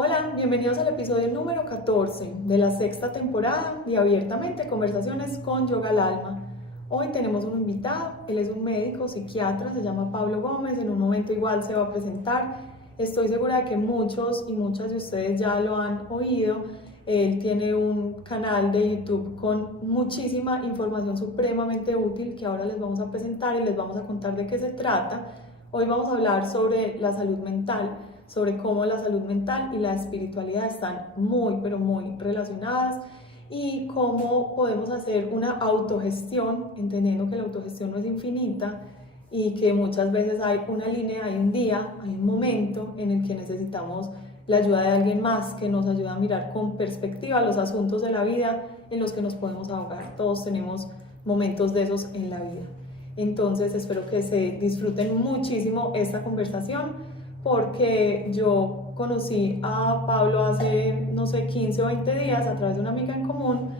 Hola, bienvenidos al episodio número 14 de la sexta temporada de Abiertamente Conversaciones con Yoga al Alma. Hoy tenemos un invitado, él es un médico psiquiatra, se llama Pablo Gómez, en un momento igual se va a presentar. Estoy segura de que muchos y muchas de ustedes ya lo han oído. Él tiene un canal de YouTube con muchísima información supremamente útil que ahora les vamos a presentar y les vamos a contar de qué se trata. Hoy vamos a hablar sobre la salud mental, sobre cómo la salud mental y la espiritualidad están pero muy relacionadas y cómo podemos hacer una autogestión, entendiendo que la autogestión no es infinita y que muchas veces hay una línea, hay un día, hay un momento en el que necesitamos la ayuda de alguien más que nos ayuda a mirar con perspectiva los asuntos de la vida en los que nos podemos ahogar. Todos tenemos momentos de esos en la vida. Entonces espero que se disfruten muchísimo esta conversación, porque yo conocí a Pablo hace, no sé, 15 o 20 días a través de una amiga en común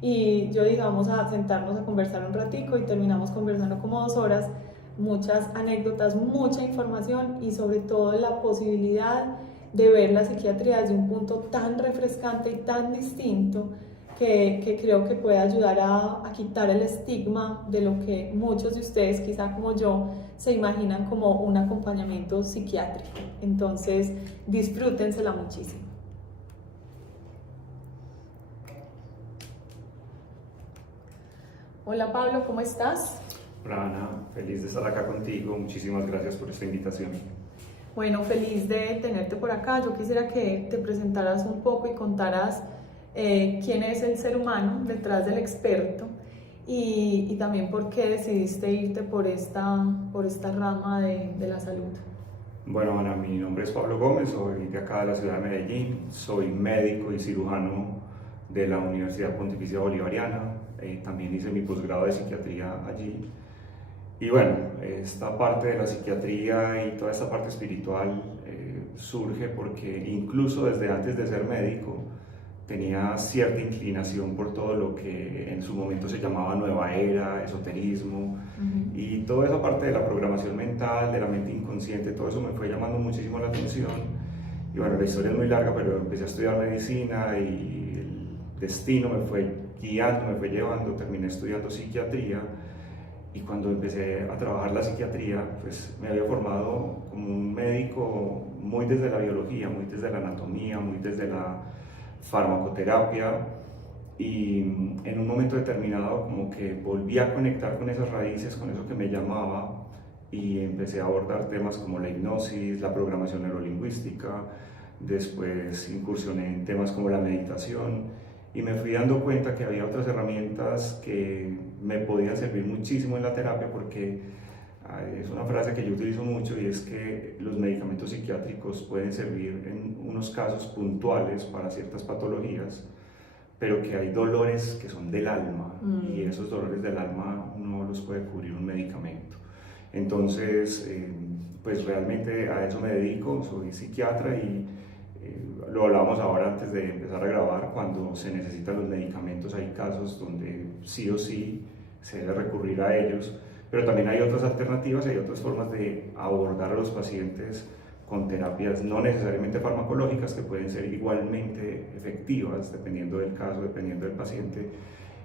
y yo dije, vamos a sentarnos a conversar un ratico y terminamos conversando como 2 horas, muchas anécdotas, mucha información y sobre todo la posibilidad de ver la psiquiatría desde un punto tan refrescante y tan distinto que creo que puede ayudar a quitar el estigma de lo que muchos de ustedes, quizá como yo, se imaginan como un acompañamiento psiquiátrico. Entonces, disfrútensela muchísimo. Hola Pablo, ¿cómo estás? Hola Ana, feliz de estar acá contigo, muchísimas gracias por esta invitación. Bueno, feliz de tenerte por acá. Yo quisiera que te presentaras un poco y contaras quién es el ser humano detrás del experto y también por qué decidiste irte por esta rama de la salud. Bueno Ana, mi nombre es Pablo Gómez, soy de acá de la ciudad de Medellín, soy médico y cirujano de la Universidad Pontificia Bolivariana, también hice mi posgrado de psiquiatría allí. Y bueno, esta parte de la psiquiatría y toda esta parte espiritual surge porque incluso desde antes de ser médico tenía cierta inclinación por todo lo que en su momento se llamaba nueva era, esoterismo, y toda esa parte de la programación mental, de la mente inconsciente, todo eso me fue llamando muchísimo la atención. Y bueno, la historia es muy larga, pero empecé a estudiar medicina y el destino me fue guiando, me fue llevando, terminé estudiando psiquiatría. Y cuando empecé a trabajar la psiquiatría, pues me había formado como un médico muy desde la biología, muy desde la anatomía, muy desde la farmacoterapia, y en un momento determinado como que volví a conectar con esas raíces, con eso que me llamaba, y empecé a abordar temas como la hipnosis, la programación neurolingüística. Después incursioné en temas como la meditación y me fui dando cuenta que había otras herramientas que me podían servir muchísimo en la terapia, porque es una frase que yo utilizo mucho y es que los medicamentos psiquiátricos pueden servir en unos casos puntuales para ciertas patologías, pero que hay dolores que son del alma y esos dolores del alma no los puede cubrir un medicamento. Entonces, pues realmente a eso me dedico, soy psiquiatra y lo hablábamos ahora antes de empezar a grabar, cuando se necesitan los medicamentos hay casos donde sí o sí se debe recurrir a ellos, pero también hay otras alternativas, hay otras formas de abordar a los pacientes con terapias no necesariamente farmacológicas que pueden ser igualmente efectivas dependiendo del caso, dependiendo del paciente,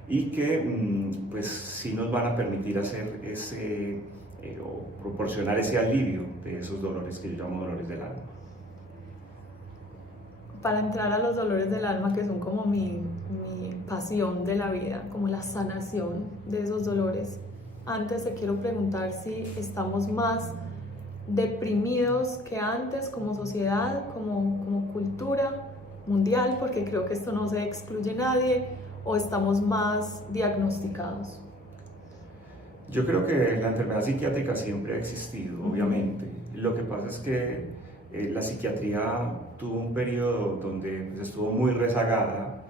y que pues sí nos van a permitir hacer o proporcionar ese alivio de esos dolores que yo llamo dolores del alma. Para entrar a los dolores del alma, que son como mi pasión de la vida, como la sanación de esos dolores, antes te quiero preguntar si estamos más deprimidos que antes como sociedad, como cultura mundial, porque creo que esto no se excluye a nadie, o estamos más diagnosticados. Yo creo que la enfermedad psiquiátrica siempre ha existido, obviamente. Lo que pasa es que la psiquiatría tuvo un periodo donde pues, estuvo muy rezagada,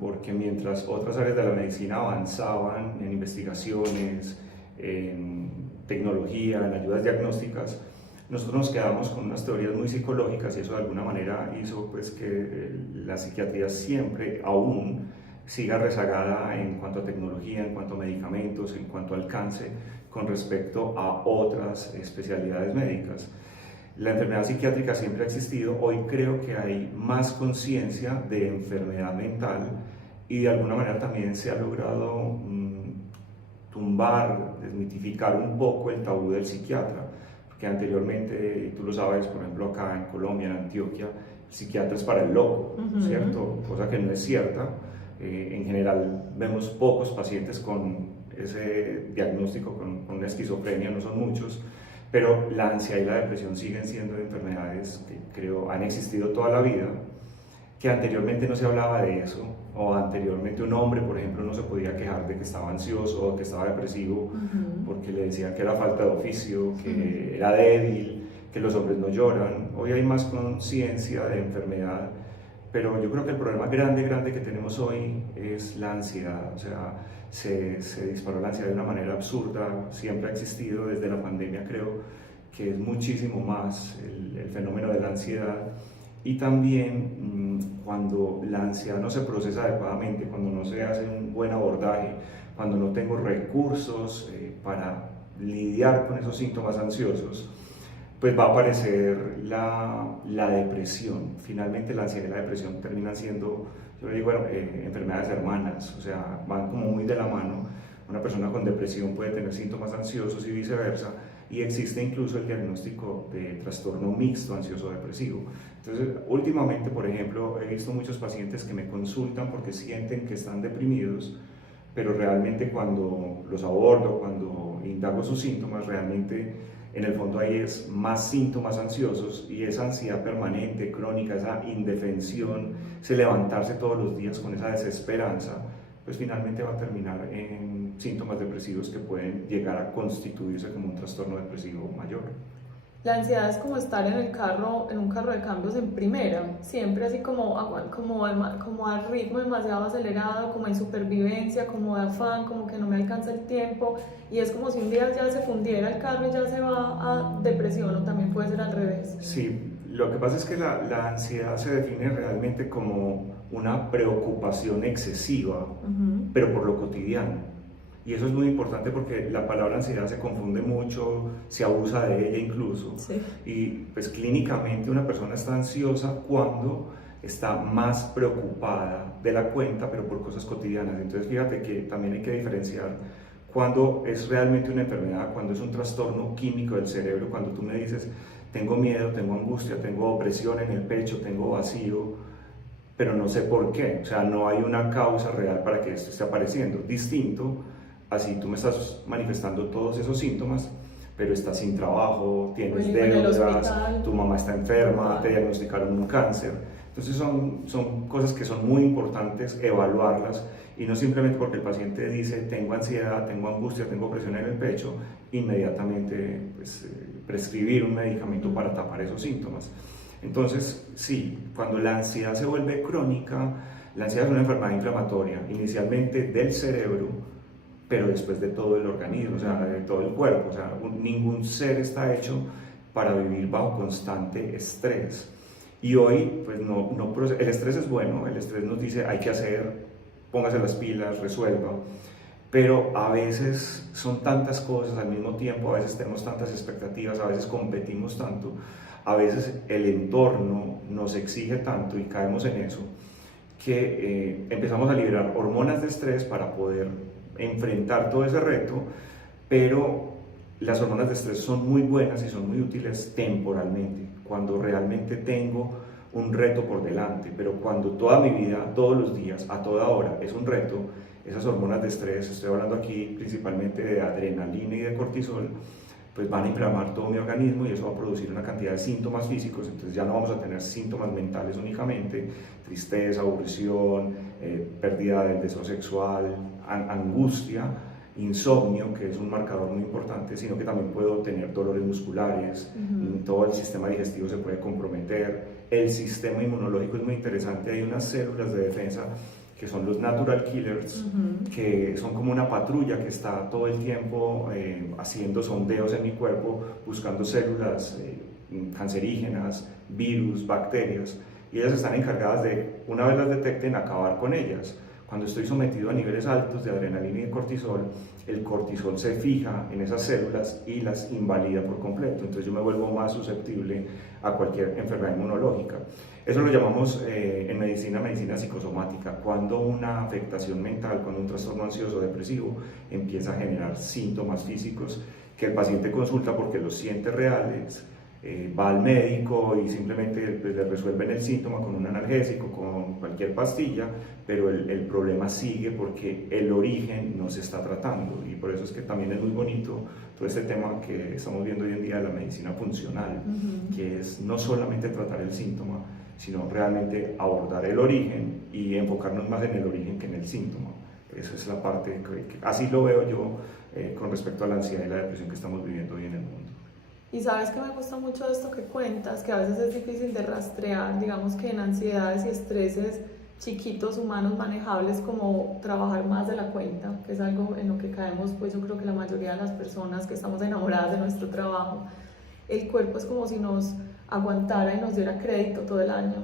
porque mientras otras áreas de la medicina avanzaban en investigaciones, en tecnología, en ayudas diagnósticas, nosotros nos quedamos con unas teorías muy psicológicas, y eso de alguna manera hizo pues, que la psiquiatría siempre aún siga rezagada en cuanto a tecnología, en cuanto a medicamentos, en cuanto a alcance con respecto a otras especialidades médicas. La enfermedad psiquiátrica siempre ha existido, hoy creo que hay más conciencia de enfermedad mental y de alguna manera también se ha logrado tumbar, desmitificar un poco el tabú del psiquiatra, porque anteriormente, y tú lo sabes, por ejemplo acá en Colombia, en Antioquia, el psiquiatra es para el loco, ¿cierto? Cosa que no es cierta. En general vemos pocos pacientes con ese diagnóstico, con esquizofrenia, no son muchos, pero la ansiedad y la depresión siguen siendo enfermedades que creo han existido toda la vida, que anteriormente no se hablaba de eso, o anteriormente un hombre, por ejemplo, no se podía quejar de que estaba ansioso o que estaba depresivo, porque le decían que era falta de oficio, que era débil, que los hombres no lloran. Hoy hay más conciencia de enfermedad, pero yo creo que el problema grande que tenemos hoy es la ansiedad. O sea, se disparó la ansiedad de una manera absurda, siempre ha existido desde la pandemia, creo que es muchísimo más el fenómeno de la ansiedad. Y también cuando la ansiedad no se procesa adecuadamente, cuando no se hace un buen abordaje, cuando no tengo recursos para lidiar con esos síntomas ansiosos, pues va a aparecer la depresión. Finalmente la ansiedad y la depresión terminan siendo, yo digo, enfermedades hermanas, o sea, van como muy de la mano. Una persona con depresión puede tener síntomas ansiosos y viceversa, y existe incluso el diagnóstico de trastorno mixto ansioso-depresivo. Entonces, últimamente, por ejemplo, he visto muchos pacientes que me consultan porque sienten que están deprimidos, pero realmente cuando los abordo, cuando indago sus síntomas, realmente en el fondo ahí es más síntomas ansiosos, y esa ansiedad permanente, crónica, esa indefensión, ese levantarse todos los días con esa desesperanza, pues finalmente va a terminar en síntomas depresivos que pueden llegar a constituirse como un trastorno depresivo mayor. La ansiedad es como estar en el carro, en un carro de cambios en primera, siempre así como al ritmo demasiado acelerado, como en supervivencia, como de afán, como que no me alcanza el tiempo, y es como si un día ya se fundiera el carro y ya se va a depresión, o también puede ser al revés. Sí, lo que pasa es que la ansiedad se define realmente como una preocupación excesiva, pero por lo cotidiano. Y eso es muy importante porque la palabra ansiedad se confunde mucho, se abusa de ella incluso. Sí. Y pues clínicamente una persona está ansiosa cuando está más preocupada de la cuenta, pero por cosas cotidianas. Entonces fíjate que también hay que diferenciar cuando es realmente una enfermedad, cuando es un trastorno químico del cerebro, cuando tú me dices, tengo miedo, tengo angustia, tengo opresión en el pecho, tengo vacío, pero no sé por qué. O sea, no hay una causa real para que esto esté apareciendo. Distinto, así tú me estás manifestando todos esos síntomas, pero estás sin trabajo, tienes deudas, tu mamá está enferma, te diagnosticaron un cáncer. Entonces son cosas que son muy importantes evaluarlas, y no simplemente porque el paciente dice tengo ansiedad, tengo angustia, tengo presión en el pecho, inmediatamente pues, prescribir un medicamento para tapar esos síntomas. Entonces sí, cuando la ansiedad se vuelve crónica, la ansiedad es una enfermedad inflamatoria, inicialmente del cerebro, pero después de todo el organismo, o sea, de todo el cuerpo. O sea, ningún ser está hecho para vivir bajo constante estrés. Y hoy, pues el estrés es bueno, el estrés nos dice hay que hacer, póngase las pilas, resuelva, pero a veces son tantas cosas al mismo tiempo, a veces tenemos tantas expectativas, a veces competimos tanto, a veces el entorno nos exige tanto y caemos en eso, que empezamos a liberar hormonas de estrés para poder enfrentar todo ese reto, pero las hormonas de estrés son muy buenas y son muy útiles temporalmente, cuando realmente tengo un reto por delante, pero cuando toda mi vida, todos los días, a toda hora es un reto, esas hormonas de estrés, estoy hablando aquí principalmente de adrenalina y de cortisol, pues van a inflamar todo mi organismo y eso va a producir una cantidad de síntomas físicos. Entonces ya no vamos a tener síntomas mentales únicamente, tristeza, aburrición, pérdida del deseo sexual, angustia, insomnio, que es un marcador muy importante, sino que también puedo tener dolores musculares, todo el sistema digestivo se puede comprometer, el sistema inmunológico es muy interesante, hay unas células de defensa que son los natural killers, que son como una patrulla que está todo el tiempo haciendo sondeos en mi cuerpo, buscando células cancerígenas, virus, bacterias, y ellas están encargadas de, una vez las detecten, acabar con ellas. Cuando estoy sometido a niveles altos de adrenalina y de cortisol, el cortisol se fija en esas células y las invalida por completo. Entonces yo me vuelvo más susceptible a cualquier enfermedad inmunológica. Eso lo llamamos en medicina psicosomática, cuando una afectación mental, cuando un trastorno ansioso depresivo empieza a generar síntomas físicos que el paciente consulta porque los siente reales, va al médico y simplemente pues, le resuelven el síntoma con un analgésico, con cualquier pastilla, pero el problema sigue porque el origen no se está tratando, y por eso es que también es muy bonito todo este tema que estamos viendo hoy en día de la medicina funcional, que es no solamente tratar el síntoma, sino realmente abordar el origen y enfocarnos más en el origen que en el síntoma. Esa es la parte, así lo veo yo con respecto a la ansiedad y la depresión que estamos viviendo hoy en el mundo. Y sabes que me gusta mucho esto que cuentas, que a veces es difícil de rastrear, digamos que en ansiedades y estreses chiquitos, humanos, manejables, como trabajar más de la cuenta, que es algo en lo que caemos, pues yo creo que la mayoría de las personas que estamos enamoradas de nuestro trabajo. El cuerpo es como si nos aguantara y nos diera crédito todo el año,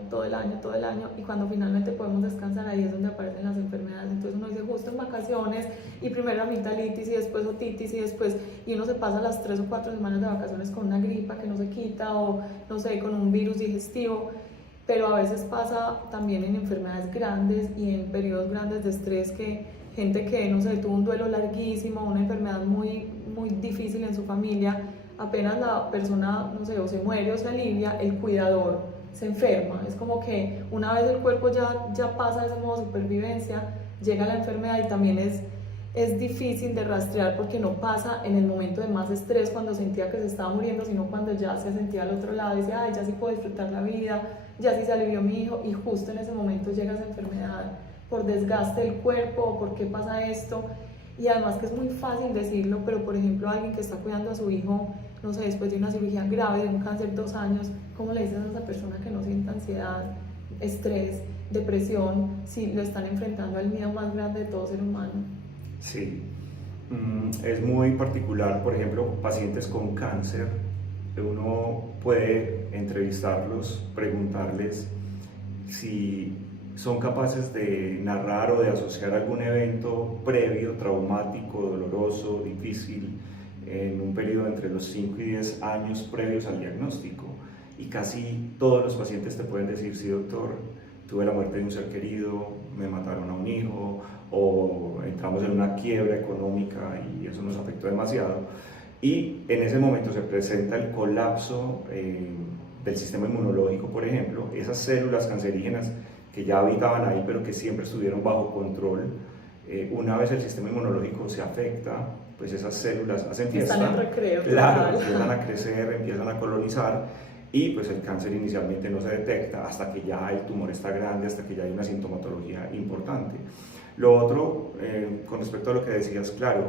y cuando finalmente podemos descansar, ahí es donde aparecen las enfermedades. Entonces uno dice justo en vacaciones, y primero amigdalitis y después otitis y uno se pasa las 3 o 4 semanas de vacaciones con una gripa que no se quita, o no sé, con un virus digestivo. Pero a veces pasa también en enfermedades grandes y en periodos grandes de estrés, que gente que, no sé, tuvo un duelo larguísimo, una enfermedad muy, muy difícil en su familia, apenas la persona, no sé, o se muere o se alivia, el cuidador se enferma. Es como que una vez el cuerpo ya pasa ese modo de supervivencia, llega la enfermedad, y también es difícil de rastrear porque no pasa en el momento de más estrés, cuando sentía que se estaba muriendo, sino cuando ya se sentía al otro lado y dice, ay, ya sí puedo disfrutar la vida, ya sí se alivió mi hijo, y justo en ese momento llega esa enfermedad por desgaste del cuerpo, por qué pasa esto. Y además que es muy fácil decirlo, pero por ejemplo alguien que está cuidando a su hijo, no sé, después de una cirugía grave, de un cáncer 2 años, ¿cómo le dices a esa persona que no sienta ansiedad, estrés, depresión, si lo están enfrentando al miedo más grande de todo ser humano? Sí, es muy particular, por ejemplo, pacientes con cáncer, uno puede entrevistarlos, preguntarles si son capaces de narrar o de asociar algún evento previo, traumático, doloroso, difícil, en un periodo entre los 5 y 10 años previos al diagnóstico. Y casi todos los pacientes te pueden decir, sí doctor, tuve la muerte de un ser querido, me mataron a un hijo, o entramos en una quiebra económica y eso nos afectó demasiado. Y en ese momento se presenta el colapso del sistema inmunológico, por ejemplo, esas células cancerígenas que ya habitaban ahí, pero que siempre estuvieron bajo control. Una vez el sistema inmunológico se afecta, pues esas células hacen fiesta. Están en recreo. Claro, empiezan a crecer, empiezan a colonizar, y pues el cáncer inicialmente no se detecta hasta que ya el tumor está grande, hasta que ya hay una sintomatología importante. Lo otro, con respecto a lo que decías, claro,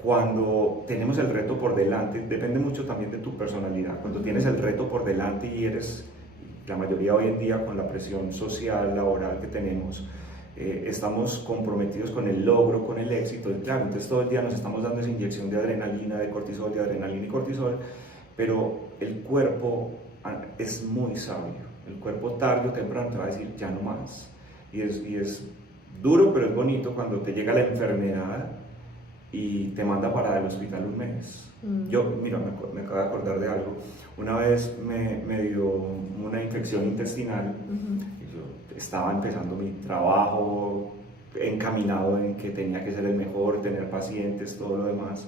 cuando tenemos el reto por delante, depende mucho también de tu personalidad. Cuando tienes el reto por delante y eres, la mayoría hoy en día con la presión social, laboral que tenemos, estamos comprometidos con el logro, con el éxito, y claro, entonces todo el día nos estamos dando esa inyección de adrenalina, de cortisol, de adrenalina y cortisol, pero el cuerpo es muy sabio. El cuerpo tarde o temprano te va a decir ya no más, y es duro, pero es bonito cuando te llega la enfermedad y te manda para el hospital un mes. Yo, mira, me acabo de acordar de algo. Una vez me dio una infección intestinal. Y yo estaba empezando mi trabajo, encaminado en que tenía que ser el mejor, tener pacientes, todo lo demás,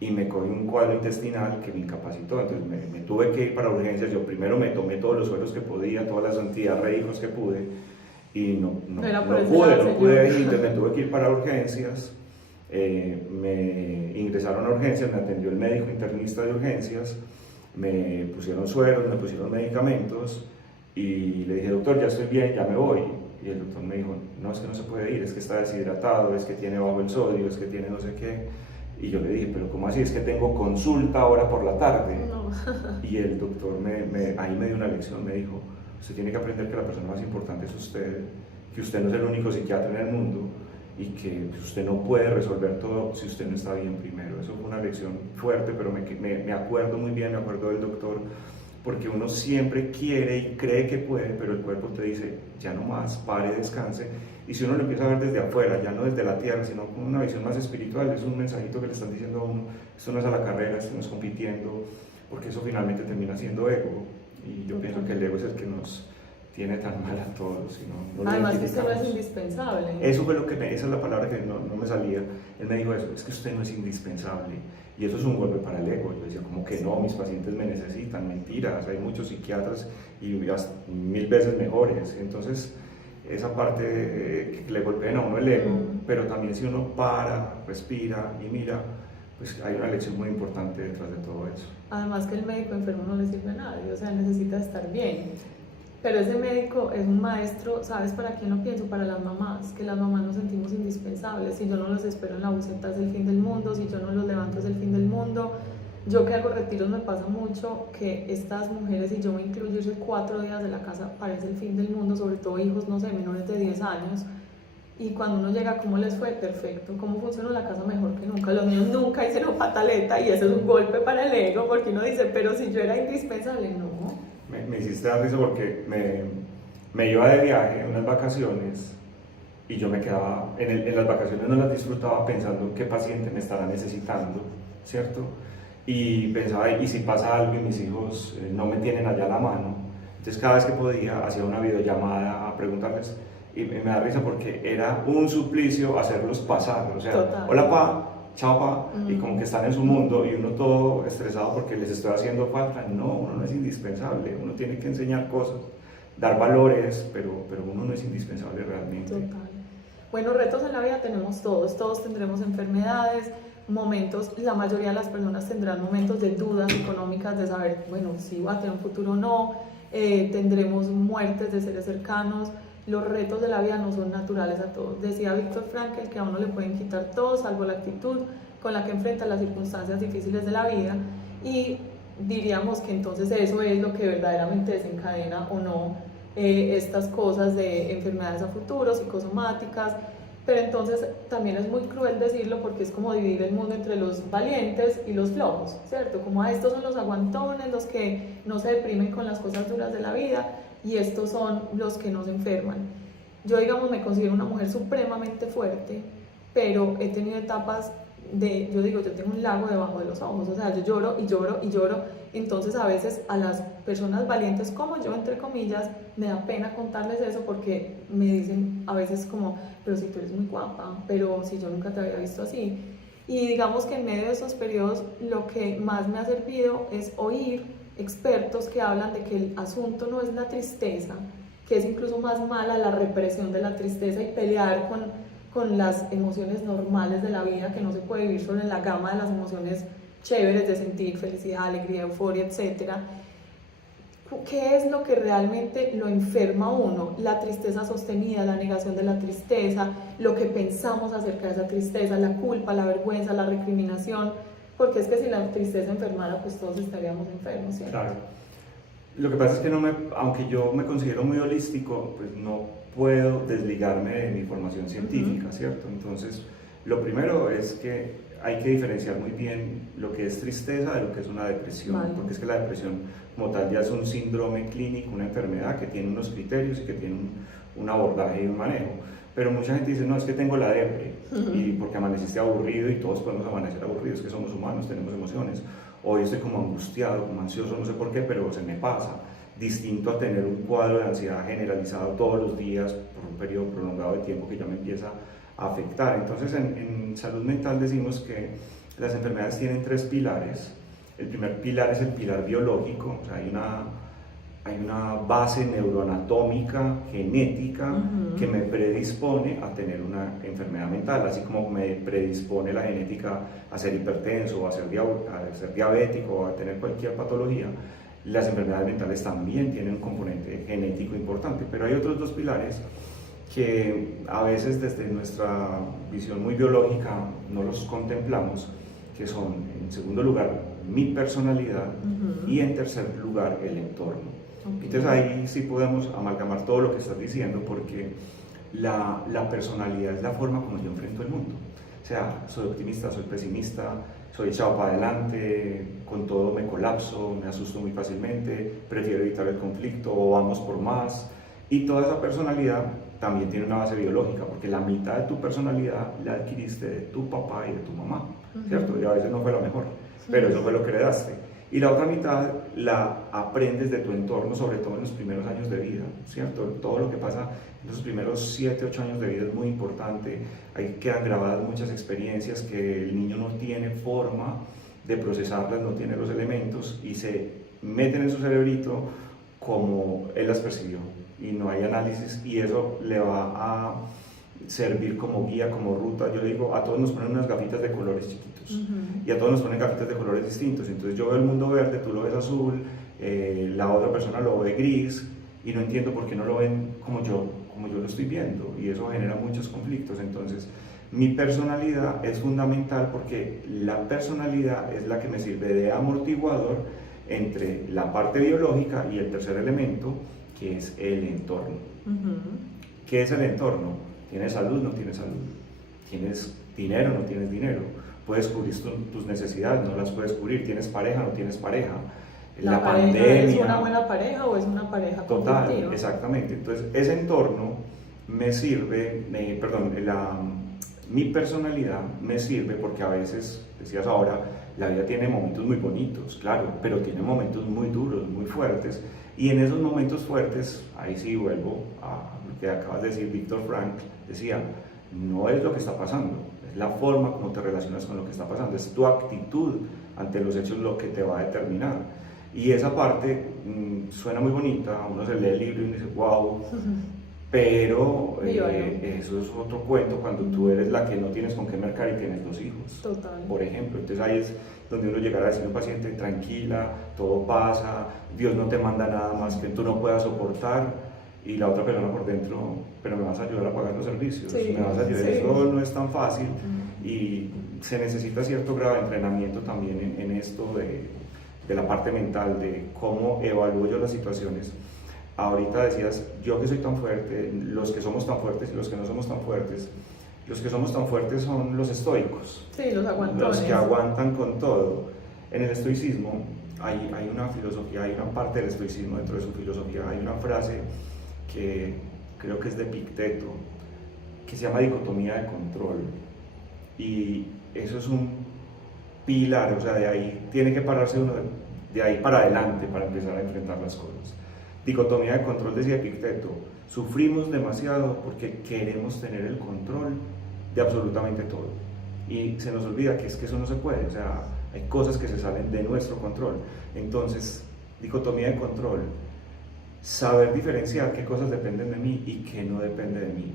y me cogí un cuadro intestinal que me incapacitó. Entonces me tuve que ir para urgencias. Yo primero me tomé todos los sueros que podía, todas las antidiarreicos que pude, y no pude ir, entonces me tuve que ir para urgencias. Me ingresaron a urgencias, me atendió el médico internista de urgencias, me pusieron sueros, me pusieron medicamentos, y le dije, doctor, ya estoy bien, ya me voy. Y el doctor me dijo, no, es que no se puede ir, es que está deshidratado, es que tiene bajo el sodio, es que tiene no sé qué. Y yo le dije, pero ¿cómo así? Es que tengo consulta ahora por la tarde. No. Y el doctor ahí me dio una lección, me dijo, usted tiene que aprender que la persona más importante es usted, que usted no es el único psiquiatra en el mundo, y que usted no puede resolver todo si usted no está bien primero. Eso fue una lección fuerte, pero me acuerdo muy bien, me acuerdo del doctor, porque uno siempre quiere y cree que puede, pero el cuerpo te dice, ya no más, pare, descanse. Y si uno lo empieza a ver desde afuera, ya no desde la tierra, sino con una visión más espiritual, es un mensajito que le están diciendo a uno, esto no es a la carrera, esto no es compitiendo, porque eso finalmente termina siendo ego. Y yo pienso que el ego es el que nos tiene tan mal a todos. No Además que usted no es indispensable. Eso fue esa es la palabra que no me salía. Él me dijo eso, es que usted no es indispensable. Y eso es un golpe para el ego. Yo decía, como que no, mis pacientes me necesitan, mentiras, hay muchos psiquiatras y hasta 1000 veces mejores. Entonces, esa parte que le golpeen a uno el ego, pero también si uno para, respira y mira, pues hay una lección muy importante detrás de todo eso. Además que el médico enfermo no le sirve a nadie, o sea, necesita estar bien. Pero ese médico es un maestro, ¿sabes para quién lo pienso? Para las mamás, que las mamás nos sentimos indispensables. Si yo no los espero en la buceta es el fin del mundo, si yo no los levanto es el fin del mundo. Yo que hago retiros me pasa mucho que estas mujeres, y yo me incluyo, irse 4 días de la casa parece el fin del mundo, sobre todo hijos, no sé, menores de 10 años. Y cuando uno llega, ¿cómo les fue? Perfecto. ¿Cómo funcionó la casa? Mejor que nunca. Los niños nunca hicieron pataleta y eso es un golpe para el ego, porque uno dice, pero si yo era indispensable, no. Me hiciste dar eso porque me iba de viaje, unas vacaciones, y yo me quedaba, en las vacaciones no las disfrutaba pensando qué paciente me estará necesitando, ¿cierto? Y pensaba, y si pasa algo y mis hijos no me tienen allá a la mano, entonces cada vez que podía hacía una videollamada a preguntarles, y me da risa porque era un suplicio hacerlos pasar, o sea, Total. Hola pa, chao pa, y como que están en su mundo y uno todo estresado porque les estoy haciendo falta. No, uno no es indispensable, uno tiene que enseñar cosas, dar valores, pero uno no es indispensable realmente. Total. Bueno, retos en la vida tenemos todos tendremos enfermedades, momentos, la mayoría de las personas tendrán momentos de dudas económicas, de saber, bueno, si va a tener un futuro o no, tendremos muertes de seres cercanos. Los retos de la vida no son naturales a todos. Decía Viktor Frankl que a uno le pueden quitar todo salvo la actitud con la que enfrenta las circunstancias difíciles de la vida, y diríamos que entonces eso es lo que verdaderamente desencadena o no estas cosas de enfermedades a futuro, psicosomáticas. Pero entonces también es muy cruel decirlo porque es como dividir el mundo entre los valientes y los flojos, ¿cierto? Como estos son los aguantones, los que no se deprimen con las cosas duras de la vida, y estos son los que no se enferman. Yo, digamos, me considero una mujer supremamente fuerte, pero he tenido etapas yo digo, yo tengo un lago debajo de los ojos, o sea, yo lloro y lloro y lloro. Entonces a veces a las personas valientes como yo, entre comillas, me da pena contarles eso porque me dicen a veces como, pero si tú eres muy guapa, pero si yo nunca te había visto así. Y digamos que en medio de esos periodos lo que más me ha servido es oír expertos que hablan de que el asunto no es la tristeza, que es incluso más mala la represión de la tristeza y pelear con las emociones normales de la vida, que no se puede vivir solo en la gama de las emociones chéveres de sentir felicidad, alegría, euforia, etc. ¿Qué es lo que realmente lo enferma a uno? La tristeza sostenida, la negación de la tristeza, lo que pensamos acerca de esa tristeza, la culpa, la vergüenza, la recriminación, porque es que si la tristeza enfermara, pues todos estaríamos enfermos, ¿cierto? Claro. Lo que pasa es que aunque yo me considero muy holístico, pues no puedo desligarme de mi formación científica, ¿cierto? Entonces, lo primero es que hay que diferenciar muy bien lo que es tristeza de lo que es una depresión, Vale. porque es que la depresión como tal ya es un síndrome clínico, una enfermedad que tiene unos criterios y que tiene un abordaje y un manejo. Pero mucha gente dice, no, es que tengo la depre, y porque amaneciste aburrido, y todos podemos amanecer aburridos, que somos humanos, tenemos emociones. Hoy estoy como angustiado, como ansioso, no sé por qué, pero se me pasa. Distinto a tener un cuadro de ansiedad generalizado todos los días por un periodo prolongado de tiempo que ya me empieza a afectar. Entonces en salud mental decimos que las enfermedades tienen 3 pilares. El primer pilar es el pilar biológico, o sea, hay una base neuroanatómica, genética, que me predispone a tener una enfermedad mental, así como me predispone la genética a ser hipertenso, a ser diabético, o a tener cualquier patología. Las enfermedades mentales también tienen un componente genético importante, pero hay otros 2 pilares que a veces desde nuestra visión muy biológica no los contemplamos, que son, en segundo lugar, mi personalidad, y en tercer lugar, el entorno. Okay. Entonces ahí sí podemos amalgamar todo lo que estás diciendo, porque la personalidad es la forma como yo enfrento el mundo. O sea, soy optimista, soy pesimista, soy echado para adelante, con todo me colapso, me asusto muy fácilmente, prefiero evitar el conflicto o vamos por más. Y toda esa personalidad también tiene una base biológica, porque la mitad de tu personalidad la adquiriste de tu papá y de tu mamá, ¿cierto? Y a veces no fue la mejor, pero eso fue lo que heredaste. Y la otra mitad la aprendes de tu entorno, sobre todo en los primeros años de vida, ¿cierto? Todo lo que pasa en los primeros 7, 8 años de vida es muy importante. Ahí quedan grabadas muchas experiencias que el niño no tiene forma de procesarlas, no tiene los elementos y se meten en su cerebrito como él las percibió. Y no hay análisis y eso le va a servir como guía, como ruta. Yo le digo, a todos nos ponen unas gafitas de colores chiquitos y a todos nos ponen gafitas de colores distintos. Entonces yo veo el mundo verde, tú lo ves azul, la otra persona lo ve gris y no entiendo por qué no lo ven como yo lo estoy viendo y eso genera muchos conflictos. Entonces mi personalidad es fundamental porque la personalidad es la que me sirve de amortiguador entre la parte biológica y el tercer elemento, que es el entorno. ¿Qué es el entorno? ¿Tienes salud? No tienes salud. ¿Tienes dinero? No tienes dinero. ¿Puedes cubrir tus necesidades? No las puedes cubrir. ¿Tienes pareja? No tienes pareja. ¿La pandemia es una buena pareja o es una pareja conflictiva? Total, exactamente. Entonces, ese entorno me sirve, mi personalidad me sirve porque a veces, decías ahora, la vida tiene momentos muy bonitos, claro, pero tiene momentos muy duros, muy fuertes. Y en esos momentos fuertes, ahí sí vuelvo a lo que acabas de decir, Víctor Frank decía, no es lo que está pasando, es la forma como te relacionas con lo que está pasando, es tu actitud ante los hechos lo que te va a determinar. Y esa parte suena muy bonita, uno se lee el libro y dice, wow, pero eso es otro cuento cuando tú eres la que no tienes con qué mercar y tienes 2 hijos. Total. Por ejemplo, entonces ahí es donde uno llegará a decirle a un paciente, tranquila, todo pasa, Dios no te manda nada más que tú no puedas soportar, y la otra persona por dentro, pero me vas a ayudar a pagar los servicios, sí, me vas a ayudar, sí. Eso no es tan fácil y se necesita cierto grado de entrenamiento también en esto de la parte mental, de cómo evalúo yo las situaciones. Ahorita decías, yo que soy tan fuerte, los que somos tan fuertes y los que no somos tan fuertes. Los que somos tan fuertes son los estoicos. Sí, los aguantones. Los que aguantan con todo. En el estoicismo hay una filosofía, hay una parte del estoicismo dentro de su filosofía, hay una frase que creo que es de Epicteto, que se llama dicotomía de control. Y eso es un pilar, o sea, de ahí tiene que pararse uno de ahí para adelante para empezar a enfrentar las cosas. Dicotomía de control, decía Epicteto, sufrimos demasiado porque queremos tener el control de absolutamente todo y se nos olvida que es que eso no se puede, o sea, hay cosas que se salen de nuestro control. Entonces, dicotomía de control, saber diferenciar qué cosas dependen de mí y qué no depende de mí.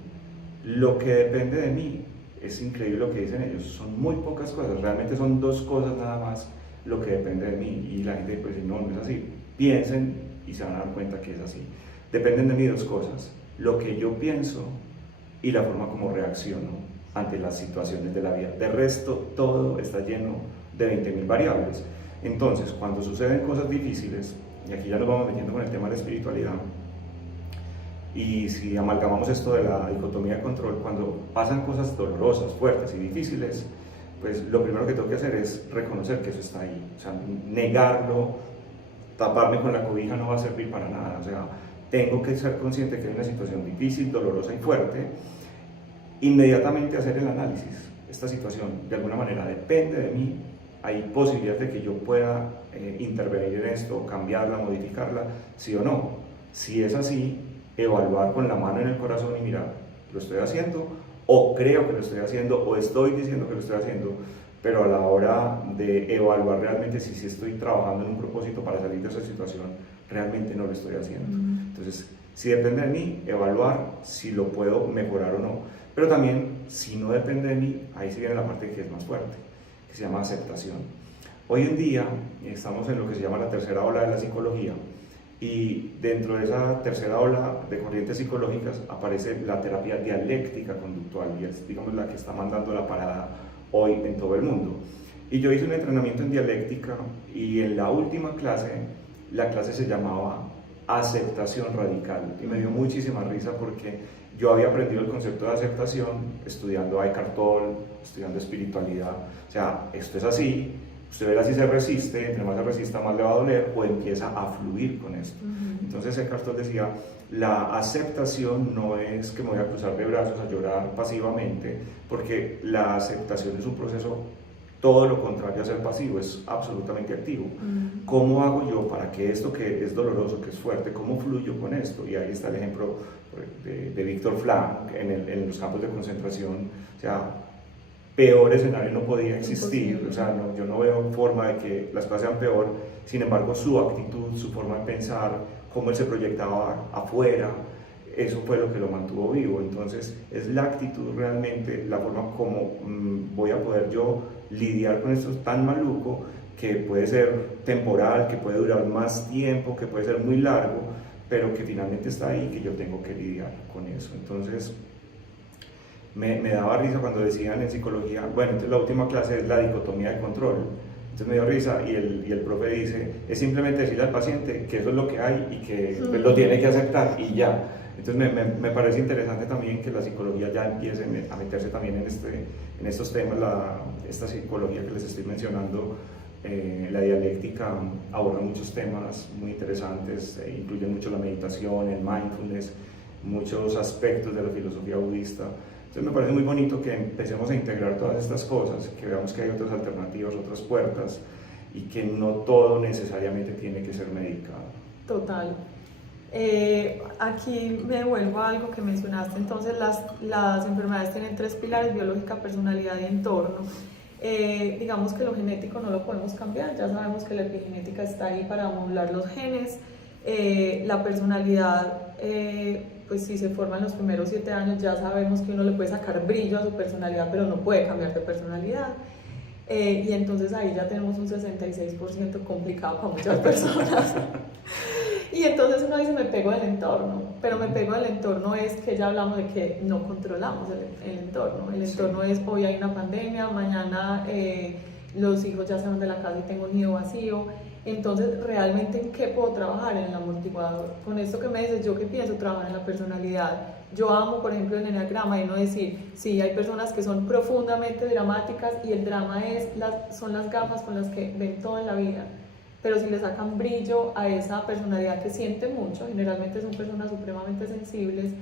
Lo que depende de mí es increíble lo que dicen ellos, son muy pocas cosas, realmente son 2 cosas nada más lo que depende de mí, y la gente puede decir, no, no es así. Piensen y se van a dar cuenta que es así. Dependen de mí 2 cosas, lo que yo pienso y la forma como reacciono ante las situaciones de la vida. De resto, todo está lleno de 20.000 variables. Entonces, cuando suceden cosas difíciles, y aquí ya nos vamos metiendo con el tema de la espiritualidad, y si amalgamamos esto de la dicotomía de control, cuando pasan cosas dolorosas, fuertes y difíciles, pues lo primero que tengo que hacer es reconocer que eso está ahí, o sea, negarlo, taparme con la cobija no va a servir para nada, o sea, tengo que ser consciente que hay una situación difícil, dolorosa y fuerte, inmediatamente hacer el análisis. Esta situación de alguna manera depende de mí, hay posibilidad de que yo pueda intervenir en esto, cambiarla, modificarla, sí o no. Si es así, evaluar con la mano en el corazón y mirar, ¿lo estoy haciendo? O creo que lo estoy haciendo, o estoy diciendo que lo estoy haciendo, pero a la hora de evaluar realmente si estoy trabajando en un propósito para salir de esa situación, realmente no lo estoy haciendo. Entonces, si depende de mí, evaluar si lo puedo mejorar o no. Pero también, si no depende de mí, ahí sí viene la parte que es más fuerte, que se llama aceptación. Hoy en día estamos en lo que se llama la tercera ola de la psicología, y dentro de esa tercera ola de corrientes psicológicas aparece la terapia dialéctica conductual, y es, digamos, la que está mandando la parada hoy en todo el mundo. Y yo hice un entrenamiento en dialéctica, y en la última clase, la clase se llamaba aceptación radical. Y me dio muchísima risa porque yo había aprendido el concepto de aceptación estudiando Eckhart Tolle, estudiando espiritualidad. O sea, esto es así, usted verá si se resiste, entre más se resista más le va a doler, o empieza a fluir con esto. Entonces Eckhart Tolle decía, la aceptación no es que me voy a cruzar de brazos a llorar pasivamente, porque la aceptación es un proceso todo lo contrario a ser pasivo, es absolutamente activo. ¿Cómo hago yo para que esto que es doloroso, que es fuerte, cómo fluyo con esto? Y ahí está el ejemplo de Víctor Frank en los campos de concentración. O sea, peor escenario no podía existir. O sea, yo no veo forma de que las cosas sean peor. Sin embargo, su actitud, su forma de pensar, cómo él se proyectaba afuera, eso fue lo que lo mantuvo vivo. Entonces es la actitud realmente, la forma como voy a poder yo lidiar con esto tan maluco, que puede ser temporal, que puede durar más tiempo, que puede ser muy largo, pero que finalmente está ahí, que yo tengo que lidiar con eso. Entonces me daba risa cuando decían en psicología, bueno, entonces la última clase es la dicotomía de control. Entonces me dio risa y el profe dice, es simplemente decirle al paciente que eso es lo que hay y que pues, lo tiene que aceptar y ya. Entonces me parece interesante también que la psicología ya empiece a meterse también en estos temas, esta psicología que les estoy mencionando, la dialéctica aborda muchos temas muy interesantes, incluye mucho la meditación, el mindfulness, muchos aspectos de la filosofía budista. Entonces me parece muy bonito que empecemos a integrar todas estas cosas, que veamos que hay otras alternativas, otras puertas, y que no todo necesariamente tiene que ser medicado. Total. Aquí me devuelvo a algo que mencionaste. Entonces las enfermedades tienen 3 pilares: biológica, personalidad y entorno. Digamos que lo genético no lo podemos cambiar, ya sabemos que la epigenética está ahí para modular los genes. La personalidad, pues si se forma en los primeros 7 años, ya sabemos que uno le puede sacar brillo a su personalidad, pero no puede cambiar de personalidad. Y entonces ahí ya tenemos un 66% complicado para muchas personas. Y entonces uno dice, me pego del entorno, pero me pego del entorno es que ya hablamos de que no controlamos el entorno. El entorno es, hoy hay una pandemia, mañana los hijos ya se van de la casa y tengo un nido vacío. Entonces, ¿realmente en qué puedo trabajar? En el amortiguador. Con esto que me dices, ¿yo qué pienso? Trabajar en la personalidad. Yo amo, por ejemplo, el enneagrama, y no decir, sí, hay personas que son profundamente dramáticas y el drama son las gafas con las que ven todo en la vida. Pero si le sacan brillo a esa personalidad que siente mucho, generalmente son personas supremamente sensibles,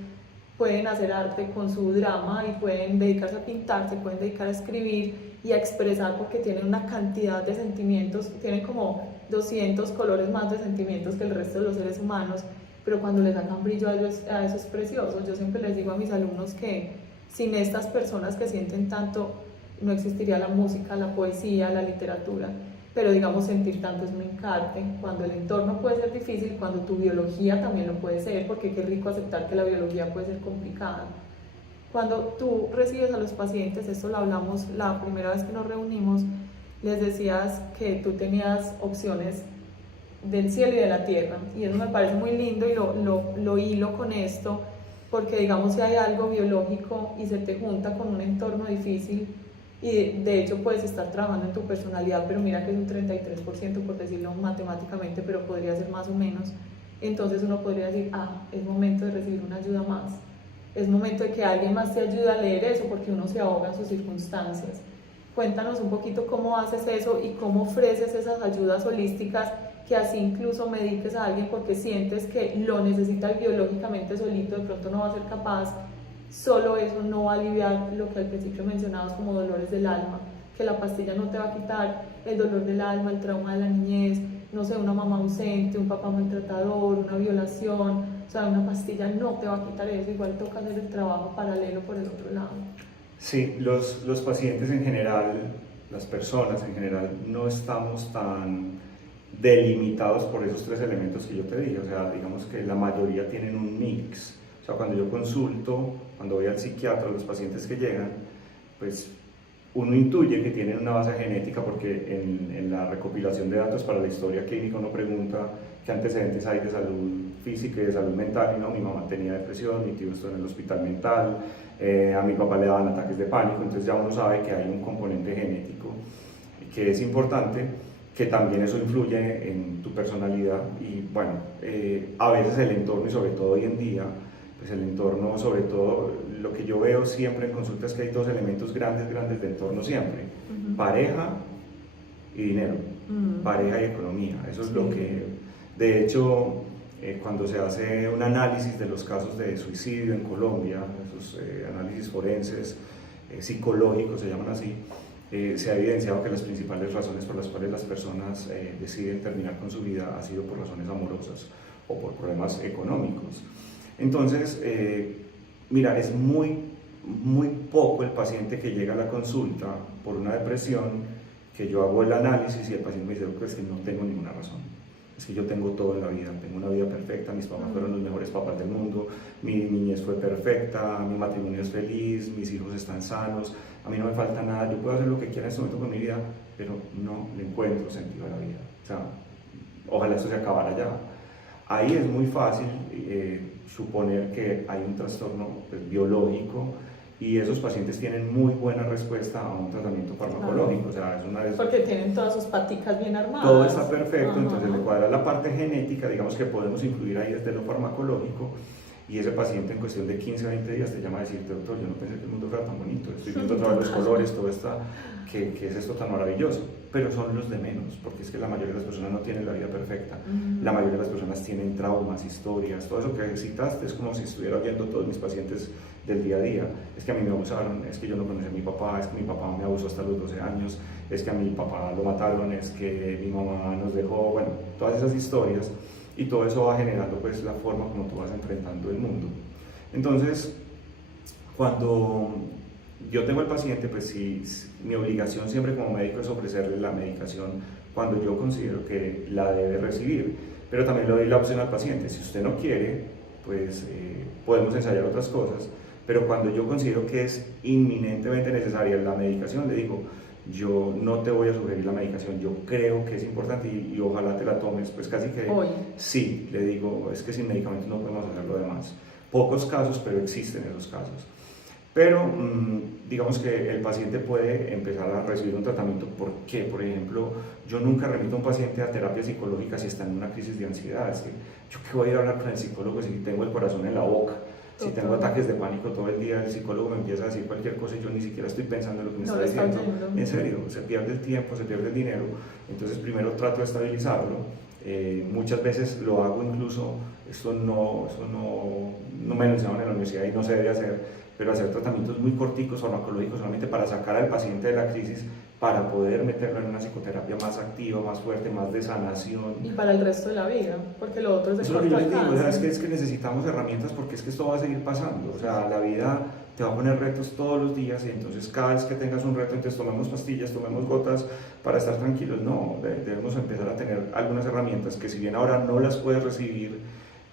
pueden hacer arte con su drama y pueden dedicarse a pintar, se pueden dedicar a escribir y a expresar, porque tienen una cantidad de sentimientos, tienen como 200 colores más de sentimientos que el resto de los seres humanos, pero cuando le sacan brillo a eso es precioso. Yo siempre les digo a mis alumnos que sin estas personas que sienten tanto, no existiría la música, la poesía, la literatura. Pero digamos, sentir tanto es un encarte, cuando el entorno puede ser difícil, cuando tu biología también lo puede ser, porque qué rico aceptar que la biología puede ser complicada. Cuando tú recibes a los pacientes, esto lo hablamos la primera vez que nos reunimos, les decías que tú tenías opciones del cielo y de la tierra, y eso me parece muy lindo y lo hilo con esto, porque digamos, si hay algo biológico y se te junta con un entorno difícil, y de hecho puedes estar trabajando en tu personalidad, pero mira que es un 33%, por decirlo matemáticamente, pero podría ser más o menos. Entonces uno podría decir, es momento de recibir una ayuda más, es momento de que alguien más te ayude a leer eso, porque uno se ahoga en sus circunstancias. Cuéntanos un poquito cómo haces eso y cómo ofreces esas ayudas holísticas, que así incluso mediques a alguien porque sientes que lo necesita biológicamente solito, de pronto no va a ser capaz. Solo eso no va a aliviar lo que al principio mencionabas como dolores del alma, que la pastilla no te va a quitar el dolor del alma, el trauma de la niñez, no sé, una mamá ausente, un papá maltratador, una violación. O sea, una pastilla no te va a quitar eso, igual toca hacer el trabajo paralelo por el otro lado. Sí, los pacientes en general, las personas en general, no estamos tan delimitados por esos 3 elementos que yo te dije. O sea, digamos que la mayoría tienen un mix. O sea, cuando yo consulto, cuando voy al psiquiatra, los pacientes que llegan, pues uno intuye que tienen una base genética, porque en la recopilación de datos para la historia clínica uno pregunta qué antecedentes hay de salud física y de salud mental, y no, mi mamá tenía depresión, mi tío estuvo en el hospital mental, a mi papá le daban ataques de pánico. Entonces ya uno sabe que hay un componente genético que es importante, que también eso influye en tu personalidad y bueno, a veces el entorno y sobre todo hoy en día, pues el entorno, sobre todo lo que yo veo siempre en consultas es que hay dos elementos grandes de entorno siempre, pareja y dinero, pareja y economía, eso es lo que, de hecho, cuando se hace un análisis de los casos de suicidio en Colombia, esos análisis forenses, psicológicos se llaman así, se ha evidenciado que las principales razones por las cuales las personas deciden terminar con su vida ha sido por razones amorosas o por problemas económicos. Entonces, mira, es muy poco el paciente que llega a la consulta por una depresión, que yo hago el análisis y el paciente me dice, pues que no tengo ninguna razón. Es que yo tengo todo en la vida, tengo una vida perfecta, mis papás fueron los mejores papás del mundo, mi niñez fue perfecta, mi matrimonio es feliz, mis hijos están sanos, a mí no me falta nada, yo puedo hacer lo que quiera en este momento con mi vida, pero no le encuentro sentido a la vida. O sea, ojalá esto se acabara ya. Ahí es muy fácil suponer que hay un trastorno pues, biológico, y esos pacientes tienen muy buena respuesta a un tratamiento farmacológico. O sea, es una de esas... Porque tienen todas sus paticas bien armadas. Todo está perfecto, entonces le cuadra la parte genética, digamos que podemos influir ahí desde lo farmacológico, y ese paciente en cuestión de 15 a 20 días te llama a decirte, doctor, yo no pensé que el mundo fuera tan bonito, estoy viendo todos los colores, todo está, ¿qué es esto tan maravilloso? Pero son los de menos, porque es que la mayoría de las personas no tienen la vida perfecta, la mayoría de las personas tienen traumas, historias, todo eso que citaste es como si estuviera viendo todos mis pacientes del día a día. Es que a mí me abusaron, es que yo no conocí a mi papá, es que mi papá me abusó hasta los 12 años, es que a mi papá lo mataron, es que mi mamá nos dejó, bueno, todas esas historias, y todo eso va generando pues la forma como tú vas enfrentando el mundo. Entonces, cuando yo tengo al paciente, pues sí, mi obligación siempre como médico es ofrecerle la medicación cuando yo considero que la debe recibir, pero también le doy la opción al paciente, si usted no quiere, pues podemos ensayar otras cosas, pero cuando yo considero que es inminentemente necesaria la medicación, le digo, yo no te voy a sugerir la medicación, yo creo que es importante y ojalá te la tomes, pues casi que hoy. Sí, le digo, es que sin medicamentos no podemos hacer lo demás. Pocos casos, pero existen esos casos. Pero digamos que el paciente puede empezar a recibir un tratamiento. ¿Por qué? Por ejemplo, yo nunca remito a un paciente a terapia psicológica si está en una crisis de ansiedad. Es que yo qué voy a ir a hablar con el psicólogo si tengo el corazón en la boca. Si tengo ataques de pánico todo el día, el psicólogo me empieza a decir cualquier cosa y yo ni siquiera estoy pensando en lo que me está diciendo. En serio, se pierde el tiempo, se pierde el dinero. Entonces primero trato de estabilizarlo. Muchas veces lo hago incluso, esto no me lo enseñaron en la universidad y no se debe hacer, pero hacer tratamientos muy corticos farmacológicos solamente para sacar al paciente de la crisis, para poder meterlo en una psicoterapia más activa, más fuerte, más de sanación. Y para el resto de la vida, porque lo otro es de corto alcance. Eso es lo que yo les digo, o sea, es que necesitamos herramientas porque es que esto va a seguir pasando, o sea, la vida te va a poner retos todos los días y entonces cada vez que tengas un reto, entonces tomemos pastillas, tomemos gotas para estar tranquilos. No, debemos empezar a tener algunas herramientas que si bien ahora no las puedes recibir,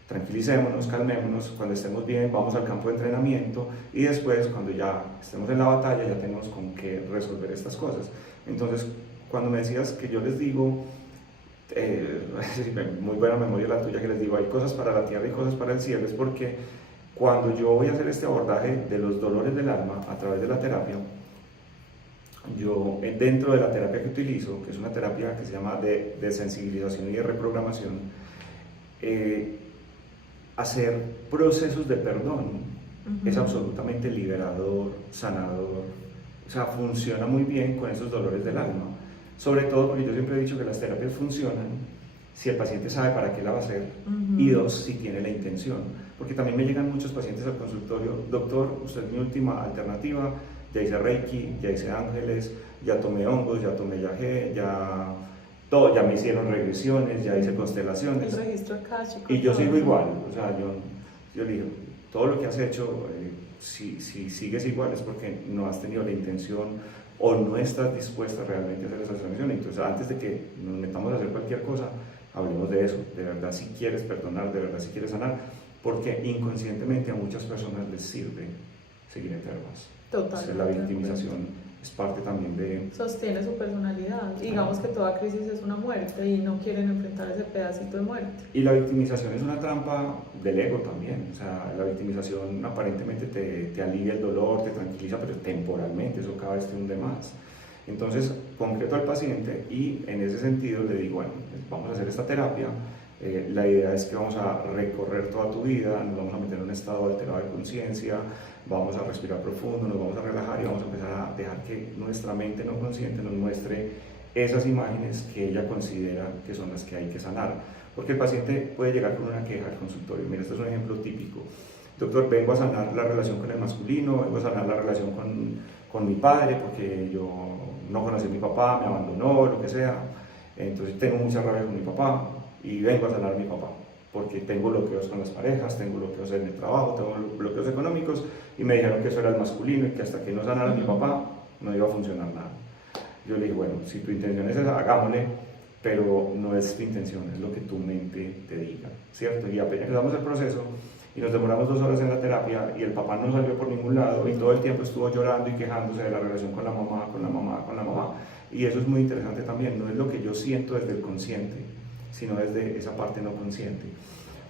tranquilicémonos, calmémonos, cuando estemos bien vamos al campo de entrenamiento y después cuando ya estemos en la batalla ya tenemos con qué resolver estas cosas. Entonces, cuando me decías que yo les digo, muy buena memoria la tuya que les digo, hay cosas para la tierra y cosas para el cielo, es porque cuando yo voy a hacer este abordaje de los dolores del alma a través de la terapia, yo dentro de la terapia que utilizo, que es una terapia que se llama de sensibilización y de reprogramación, hacer procesos de perdón es absolutamente liberador, sanador, o sea, funciona muy bien con esos dolores del alma, sobre todo porque yo siempre he dicho que las terapias funcionan si el paciente sabe para qué la va a hacer y dos, si tiene la intención, porque también me llegan muchos pacientes al consultorio, doctor, usted es mi última alternativa, ya hice Reiki, ya hice ángeles, ya tomé hongos, ya tomé yagé, ya me hicieron regresiones, ya hice constelaciones. El registro akáshico. Y yo sigo igual, o sea, yo le digo, todo lo que has hecho, si sigues igual es porque no has tenido la intención o no estás dispuesta realmente a hacer esa sanación. Entonces, antes de que nos metamos a hacer cualquier cosa, hablemos de eso, de verdad si quieres perdonar, de verdad si quieres sanar, porque inconscientemente a muchas personas les sirve seguir enfermas. Totalmente. La victimización es parte también de... Sostiene su personalidad. Digamos que toda crisis es una muerte y no quieren enfrentar ese pedacito de muerte. Y la victimización es una trampa del ego también. O sea, la victimización aparentemente te alivia el dolor, te tranquiliza, pero temporalmente eso cada vez te hunde más. Entonces, concreto al paciente y en ese sentido le digo, bueno, vamos a hacer esta terapia. La idea es que vamos a recorrer toda tu vida, nos vamos a meter en un estado alterado de conciencia, vamos a respirar profundo, nos vamos a relajar y vamos a empezar a dejar que nuestra mente no consciente nos muestre esas imágenes que ella considera que son las que hay que sanar. Porque el paciente puede llegar con una queja al consultorio. Mira, este es un ejemplo típico. Doctor, vengo a sanar la relación con el masculino, vengo a sanar la relación con mi padre porque yo no conocí a mi papá, me abandonó, lo que sea. Entonces tengo mucha rabia con mi papá y vengo a sanar a mi papá porque tengo bloqueos con las parejas, tengo bloqueos en el trabajo, tengo bloqueos económicos y me dijeron que eso era el masculino y que hasta que no sanara a mi papá no iba a funcionar nada. Yo le dije, bueno, si tu intención es esa, hagámosle, pero no es tu intención, es lo que tu mente te diga, ¿cierto? Y apenas empezamos el proceso y nos demoramos 2 horas en la terapia y el papá no salió por ningún lado y todo el tiempo estuvo llorando y quejándose de la relación con la mamá, con la mamá, con la mamá. Y eso es muy interesante también, no es lo que yo siento desde el consciente, sino desde esa parte no consciente.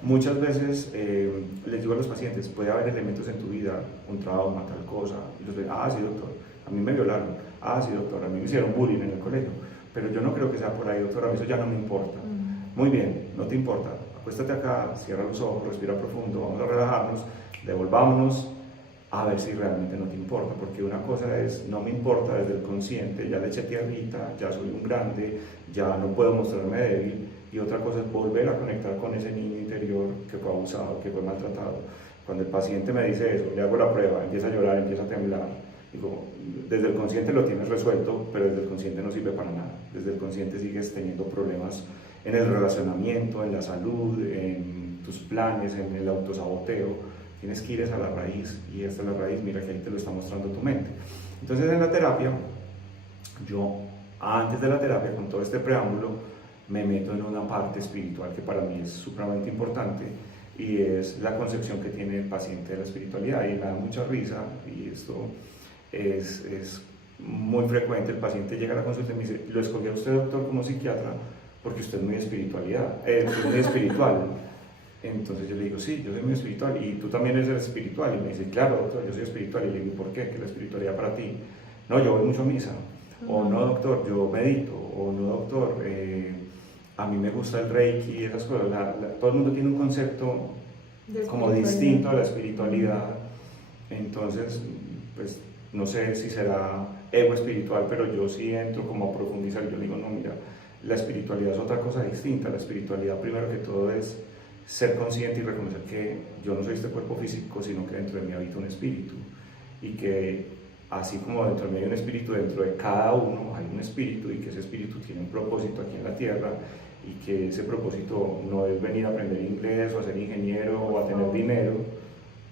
Muchas veces les digo a los pacientes, puede haber elementos en tu vida, un trauma, tal cosa, y los ven, ah, sí, doctor, a mí me violaron, ah, sí, doctor, a mí me hicieron bullying en el colegio, pero yo no creo que sea por ahí, doctor, a mí eso ya no me importa. Muy bien, no te importa, acuéstate acá, cierra los ojos, respira profundo, vamos a relajarnos, devolvámonos a ver si realmente no te importa, porque una cosa es, no me importa desde el consciente, ya le eché tierrita, ya soy un grande, ya no puedo mostrarme débil, y otra cosa es volver a conectar con ese niño interior que fue abusado, que fue maltratado. Cuando el paciente me dice eso, le hago la prueba, empieza a llorar, empieza a temblar, digo, desde el consciente lo tienes resuelto, pero desde el consciente no sirve para nada. Desde el consciente sigues teniendo problemas en el relacionamiento, en la salud, en tus planes, en el autosaboteo. Tienes que ir a la raíz, y esta es la raíz, mira que ahí te lo está mostrando tu mente. Entonces en la terapia, yo antes de la terapia, con todo este preámbulo, me meto en una parte espiritual que para mí es supremamente importante, y es la concepción que tiene el paciente de la espiritualidad, y me da mucha risa, y esto es muy frecuente. El paciente llega a la consulta y me dice, lo escogió usted, doctor, como psiquiatra porque usted es muy muy espiritual. Entonces yo le digo, sí, yo soy muy espiritual, y tú también eres espiritual. Y me dice, claro, doctor, yo soy espiritual. Y le digo, ¿por qué? ¿Qué es la espiritualidad para ti? No, yo voy mucho a misa. O no, doctor, yo medito. O no, doctor, a mí me gusta el reiki y esas cosas. Todo el mundo tiene un concepto como distinto a la espiritualidad. Entonces, pues no sé si será ego espiritual, pero yo sí entro como a profundizar. Yo digo, no, mira, la espiritualidad es otra cosa distinta. La espiritualidad, primero que todo, es ser consciente y reconocer que yo no soy este cuerpo físico, sino que dentro de mí habita un espíritu, y que así como dentro de mí hay un espíritu, dentro de cada uno hay un espíritu, y que ese espíritu tiene un propósito aquí en la tierra, y que ese propósito no es venir a aprender inglés o a ser ingeniero o a tener dinero,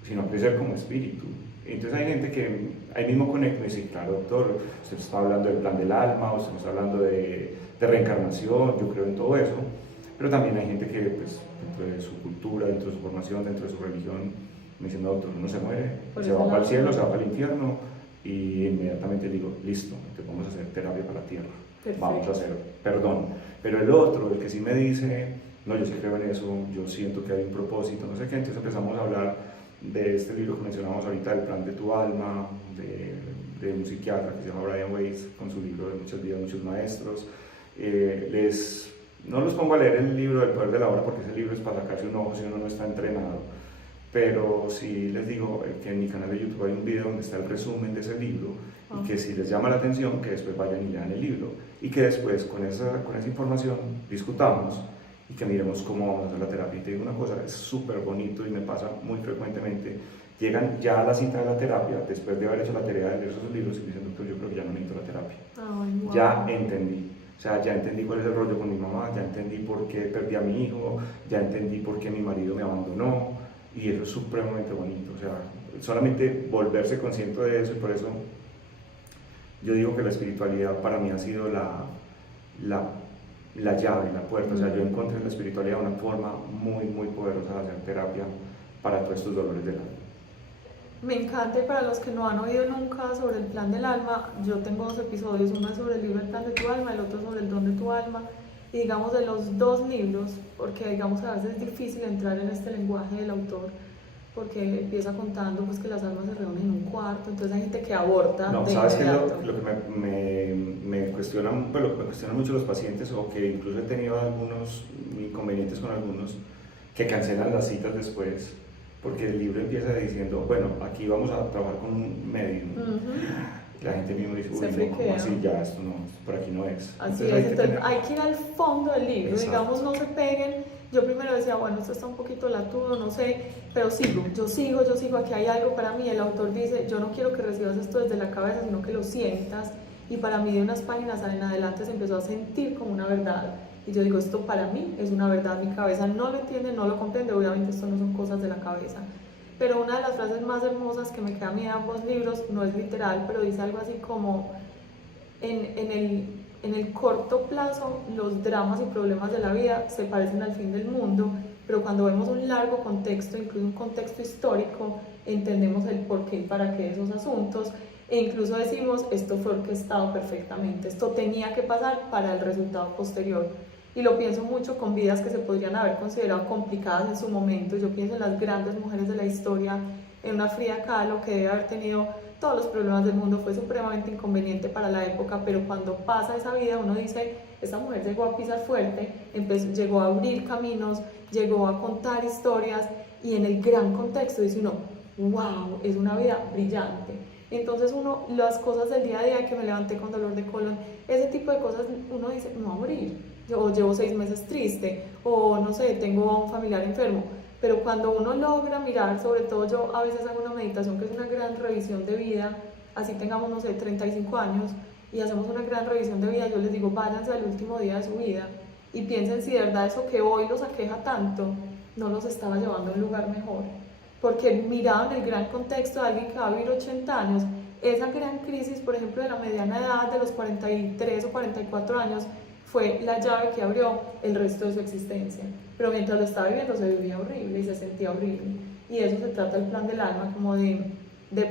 sino a crecer como espíritu. Entonces hay gente que ahí mismo conecta y dice, claro, doctor, usted está hablando del plan del alma, usted está hablando de reencarnación, yo creo en todo eso. Pero también hay gente que, pues, dentro de su cultura, dentro de su formación, dentro de su religión, me dice, no, doctor, uno se muere, se va para el cielo, se va para el infierno, y inmediatamente digo, listo, entonces vamos a hacer terapia para la tierra. Perfecto. Vamos a hacer perdón. Pero el otro, el que sí me dice, no, yo sí creo en eso, yo siento que hay un propósito, no sé qué, entonces empezamos a hablar de este libro que mencionamos ahorita, El plan de tu alma, de un psiquiatra que se llama Brian Weiss, con su libro de Muchas vidas, muchos maestros. No los pongo a leer el libro del poder de la hora, porque ese libro es para sacarse un ojo si uno no está entrenado, pero sí les digo que en mi canal de YouTube hay un video donde está el resumen de ese libro, y que si les llama la atención, que después vayan y lean el libro, y que después con esa información discutamos y que miremos cómo vamos a hacer la terapia. Y te digo una cosa, es súper bonito y me pasa muy frecuentemente. Llegan ya a la cita de la terapia, después de haber hecho la tarea de leer esos libros, y me dicen, doctor, yo creo que ya no necesito la terapia. Wow. Ya entendí. O sea, ya entendí cuál es el rollo con mi mamá, ya entendí por qué perdí a mi hijo, ya entendí por qué mi marido me abandonó, y eso es supremamente bonito. O sea, solamente volverse consciente de eso, y por eso yo digo que la espiritualidad para mí ha sido la llave, la puerta. O sea, yo encontré en la espiritualidad una forma muy, muy poderosa de hacer terapia para todos estos dolores del alma. Me encanta, y para los que no han oído nunca sobre el plan del alma, yo tengo 2 episodios, uno es sobre el libro El plan de tu alma, el otro sobre el don de tu alma, y digamos de los 2 libros, porque digamos a veces es difícil entrar en este lenguaje del autor, porque empieza contando pues que las almas se reúnen en un cuarto, entonces hay gente que aborta No, de sabes que inmediato. lo que me cuestionan, pues, lo que me cuestionan mucho los pacientes, o que incluso he tenido algunos inconvenientes con algunos, que cancelan las citas después, porque el libro empieza diciendo, bueno, aquí vamos a trabajar con un medium. La gente mismo dice, Se uy, no, friquea. ¿cómo así? Ya, esto no, por aquí no es. Así Entonces es, entonces tener- hay que ir al fondo del libro, Exacto. digamos, no se peguen. Yo primero decía, bueno, esto está un poquito latudo, no sé, pero yo sigo, aquí hay algo para mí. El autor dice, yo no quiero que recibas esto desde la cabeza, sino que lo sientas. Y para mí de unas páginas en adelante se empezó a sentir como una verdad. Y yo digo, esto para mí es una verdad, mi cabeza no lo entiende, no lo comprende, obviamente esto no son cosas de la cabeza. Pero una de las frases más hermosas que me queda a mí de ambos libros, no es literal, pero dice algo así como, en el corto plazo los dramas y problemas de la vida se parecen al fin del mundo, pero cuando vemos un largo contexto, incluso un contexto histórico, entendemos el porqué y para qué de esos asuntos, e incluso decimos, esto fue orquestado perfectamente, esto tenía que pasar para el resultado posterior. Y lo pienso mucho con vidas que se podrían haber considerado complicadas en su momento. Yo pienso en las grandes mujeres de la historia, en una Frida Kahlo que debe haber tenido todos los problemas del mundo, fue supremamente inconveniente para la época, pero cuando pasa esa vida uno dice, esta mujer llegó a pisar fuerte, llegó a abrir caminos, llegó a contar historias, y en el gran contexto dice uno, wow, es una vida brillante. Entonces uno, las cosas del día a día, que me levanté con dolor de colon, ese tipo de cosas, uno dice, me voy a morir, o llevo 6 meses triste, o no sé, tengo a un familiar enfermo. Pero cuando uno logra mirar, sobre todo yo a veces hago una meditación que es una gran revisión de vida, así tengamos, no sé, 35 años, y hacemos una gran revisión de vida, yo les digo, váyanse al último día de su vida y piensen si de verdad eso que hoy los aqueja tanto no los estaba llevando a un lugar mejor. Porque mirado en el gran contexto de alguien que va a vivir 80 años, esa gran crisis, por ejemplo, de la mediana edad de los 43 o 44 años, fue la llave que abrió el resto de su existencia. Pero mientras lo estaba viviendo se vivía horrible y se sentía horrible. Y de eso se trata el plan del alma, como de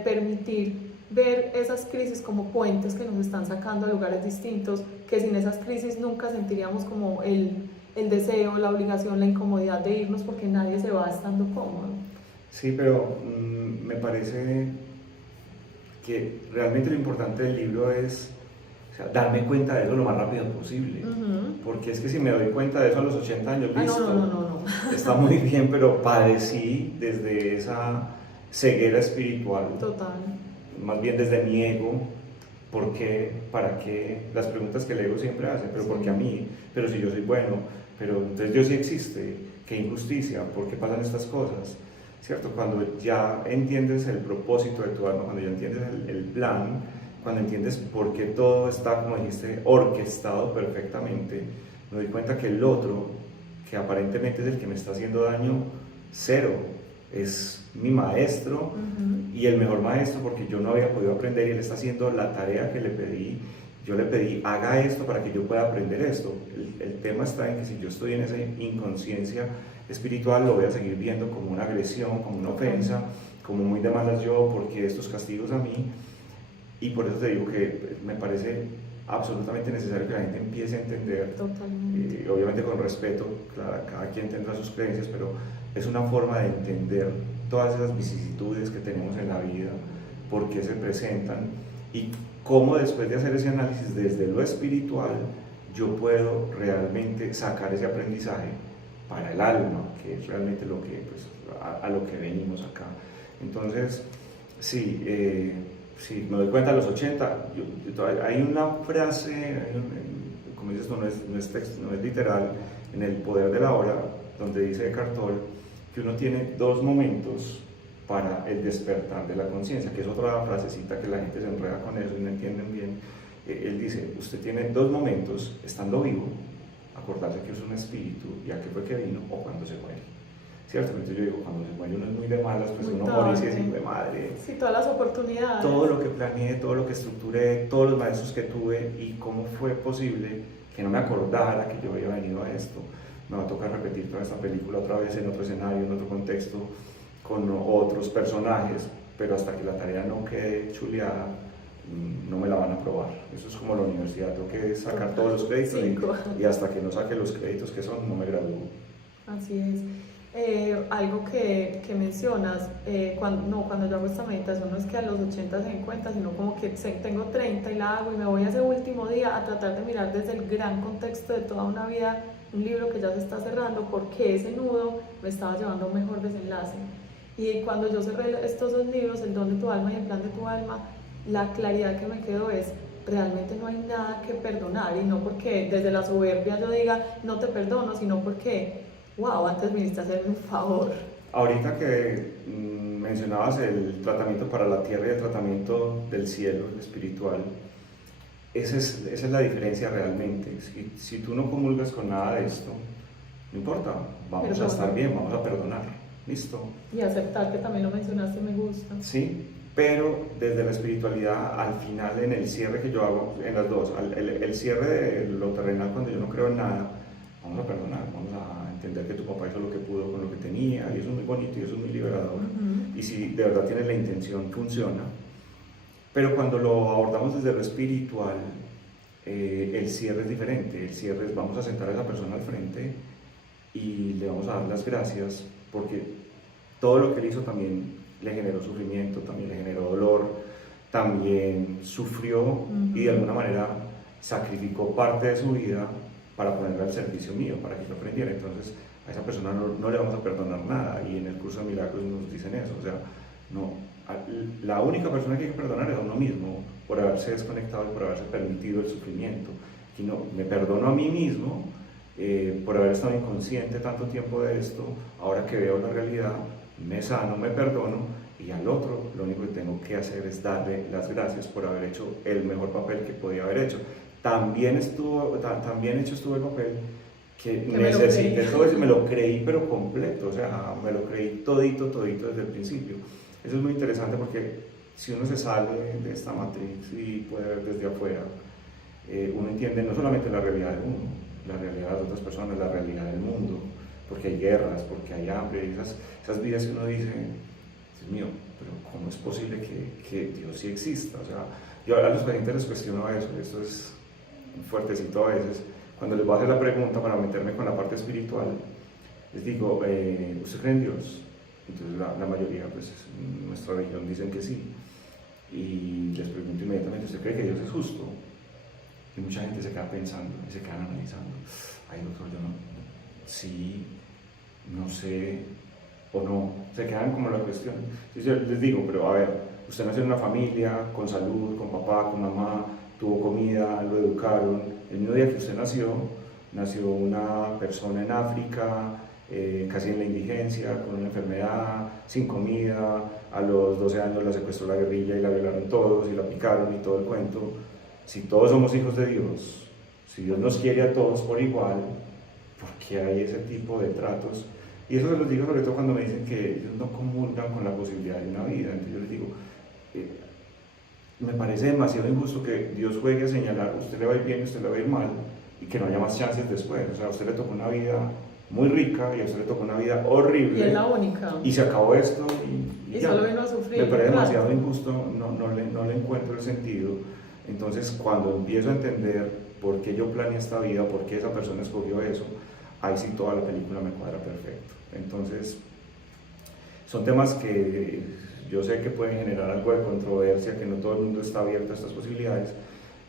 permitir ver esas crisis como puentes que nos están sacando a lugares distintos, que sin esas crisis nunca sentiríamos como el deseo, la obligación, la incomodidad de irnos, porque nadie se va estando cómodo. Sí, pero me parece que realmente lo importante del libro es, o sea, darme cuenta de eso lo más rápido posible. Porque es que si me doy cuenta de eso a los 80 años, listo, no. está muy bien, pero padecí desde esa ceguera espiritual. Total. Más bien desde mi ego. ¿Por qué? ¿Para qué? Las preguntas que el ego siempre hace, pero ¿por qué a mí? Pero si yo soy bueno, pero entonces Dios sí existe, qué injusticia, ¿por qué pasan estas cosas? ¿Cierto? Cuando ya entiendes el propósito de tu alma, cuando ya entiendes el plan, cuando entiendes por qué todo está, como dijiste, orquestado perfectamente, me doy cuenta que el otro, que aparentemente es el que me está haciendo daño, cero, es mi maestro y el mejor maestro, porque yo no había podido aprender y él está haciendo la tarea que le pedí. Yo le pedí, haga esto para que yo pueda aprender esto. El tema está en que si yo estoy en esa inconsciencia espiritual, lo voy a seguir viendo como una agresión, como una ofensa, como muy de malas yo, porque estos castigos a mí. Y por eso te digo que me parece absolutamente necesario que la gente empiece a entender, obviamente con respeto, claro, cada quien tendrá sus creencias, pero es una forma de entender todas esas vicisitudes que tenemos en la vida, por qué se presentan y cómo después de hacer ese análisis desde lo espiritual yo puedo realmente sacar ese aprendizaje para el alma, que es realmente lo que, pues, a lo que venimos acá. Entonces, sí, me doy cuenta a los 80, hay una frase, como dices tú, no es texto, no es literal, en El poder de la hora, donde dice Eckhart Tolle que uno tiene 2 momentos para el despertar de la conciencia, que es otra frasecita que la gente se enreda con eso y no entienden bien. Él dice, usted tiene 2 momentos, estando vivo, acordarse que es un espíritu y a qué fue que vino, o cuando se muere. ¿Cierto? Entonces yo digo, cuando se muere uno es muy de malas, pues uno muere y se dice, de madre. Sí, todas las oportunidades. Todo lo que planeé, todo lo que estructuré, todos los maestros que tuve y cómo fue posible que no me acordara que yo había venido a esto. Me va a tocar repetir toda esta película otra vez en otro escenario, en otro contexto, con otros personajes, pero hasta que la tarea no quede chuleada, no me la van a aprobar. Eso es como la universidad, tengo que sacar todos los créditos y hasta que no saque los créditos que son, no me gradúo. Así es. algo que mencionas, cuando yo hago esta meditación no es que a los 80 se den cuenta, sino como que tengo 30 y la hago y me voy a ese último día a tratar de mirar desde el gran contexto de toda una vida, un libro que ya se está cerrando, porque ese nudo me estaba llevando a un mejor desenlace. Y cuando yo cerré estos dos libros, El don de tu alma y El plan de tu alma, la claridad que me quedó es: realmente no hay nada que perdonar, y no porque desde la soberbia yo diga no te perdono, sino porque, wow, antes viniste a hacerme un favor. Ahorita que mencionabas el tratamiento para la tierra y el tratamiento del cielo, el espiritual, esa es la diferencia realmente. Si tú no comulgas con nada de esto, no importa, vamos a estar bien, vamos a perdonar, listo. Y aceptar, que también lo mencionaste, me gusta. Sí, pero desde la espiritualidad, al final, en el cierre que yo hago, en las dos, el cierre de lo terrenal, cuando yo no creo en nada, vamos a perdonar, vamos a entender que tu papá hizo lo que pudo con lo que tenía, y eso es muy bonito y eso es muy liberador. Y si de verdad tienes la intención, funciona. Pero cuando lo abordamos desde lo espiritual, el cierre es diferente. El cierre es: vamos a sentar a esa persona al frente y le vamos a dar las gracias, porque todo lo que él hizo también le generó sufrimiento, también le generó dolor, también sufrió y de alguna manera sacrificó parte de su vida para ponerla al servicio mío, para que yo aprendiera. Entonces a esa persona no le vamos a perdonar nada, y en el curso de milagros nos dicen eso. O sea, no, la única persona que hay que perdonar es a uno mismo, por haberse desconectado y por haberse permitido el sufrimiento. Y no, me perdono a mí mismo por haber estado inconsciente tanto tiempo de esto. Ahora que veo la realidad, me sano, me perdono, y al otro lo único que tengo que hacer es darle las gracias por haber hecho el mejor papel que podía haber hecho. También hecho estuvo el papel que necesité, todo eso me lo creí, pero completo, o sea, me lo creí todito desde el principio. Eso es muy interesante, porque si uno se sale de esta matriz y puede ver desde afuera, uno entiende no solamente la realidad de uno, la realidad de las otras personas, la realidad del mundo, porque hay guerras, porque hay hambre, esas vidas que uno dice: Dios mío, pero ¿cómo es posible que Dios sí exista? O sea, yo a los pacientes les cuestiono eso, esto es fuertecito a veces. Cuando les voy a hacer la pregunta para meterme con la parte espiritual, les digo: ¿usted cree en Dios? Entonces la mayoría, pues en nuestra religión, dicen que sí. Y les pregunto inmediatamente: ¿usted cree que Dios es justo? Y mucha gente se queda pensando y se queda analizando: ay, doctor, yo no, sí, no sé, o no, se quedan como la cuestión. Entonces yo les digo: pero a ver, usted nació en una familia con salud, con papá, con mamá, tuvo comida, lo educaron. El mismo día que usted nació una persona en África, casi en la indigencia, con una enfermedad, sin comida. A los 12 años la secuestró la guerrilla y la violaron todos y la picaron y todo el cuento. Si todos somos hijos de Dios, si Dios nos quiere a todos por igual, ¿por qué hay ese tipo de tratos? Y eso se los digo sobre todo cuando me dicen que ellos no comulgan con la posibilidad de una vida. Entonces yo les digo: me parece demasiado injusto que Dios juegue a señalar: usted le va a ir bien, usted le va a ir mal, y que no haya más chances después. O sea, a usted le tocó una vida muy rica y a usted le tocó una vida horrible. Y es la única. Y se acabó esto y ya. Solo vino a sufrir. Me parece demasiado injusto, no le encuentro el sentido. Entonces, cuando empiezo a entender por qué yo planeé esta vida, por qué esa persona escogió eso, ahí sí toda la película me cuadra perfecto. Entonces, son temas que yo sé que pueden generar algo de controversia, que no todo el mundo está abierto a estas posibilidades,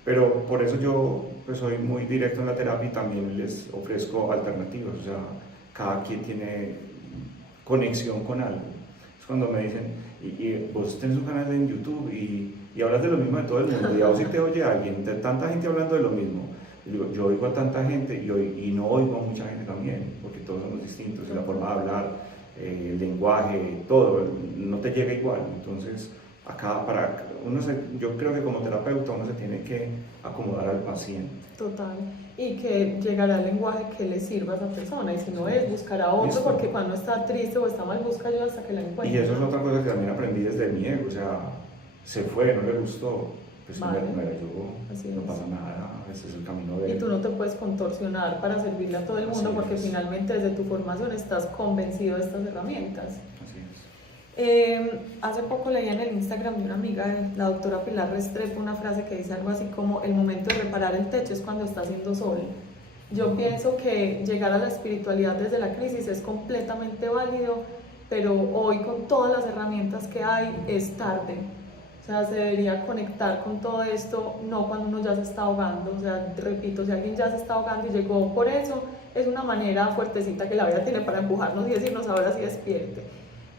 pero por eso yo pues soy muy directo en la terapia y también les ofrezco alternativas. O sea, cada quien tiene conexión con algo. Es cuando me dicen: y vos tenés un canal en YouTube y hablas de lo mismo de todo el mundo, y a vos sí te oye alguien, de tanta gente hablando de lo mismo. Y digo: yo oigo a tanta gente y no oigo a mucha gente también, porque todos somos distintos, y la forma de hablar, el lenguaje, todo, no te llega igual. Entonces, acá yo creo que como terapeuta uno se tiene que acomodar al paciente. Total, y que llegará el lenguaje que le sirva a esa persona, y si no es, buscar a otro. Listo. Porque cuando está triste o está mal, busca ayuda hasta que la encuentre. Y eso es otra cosa que también aprendí desde mi ego. O sea, se fue, no le gustó, pues vale, me ayudó, no pasa nada, ese es el camino de él. Y tú no te puedes contorsionar para servirle a todo el mundo, porque finalmente desde tu formación estás convencido de estas herramientas. Así es. Hace poco leí en el Instagram de una amiga, la doctora Pilar Restrepo, una frase que dice algo así como: el momento de reparar el techo es cuando está haciendo sol. Yo pienso que llegar a la espiritualidad desde la crisis es completamente válido, pero hoy con todas las herramientas que hay es tarde. O sea, se debería conectar con todo esto, no cuando uno ya se está ahogando. O sea, repito, si alguien ya se está ahogando y llegó por eso, es una manera fuertecita que la vida tiene para empujarnos y decirnos ahora sí despierte.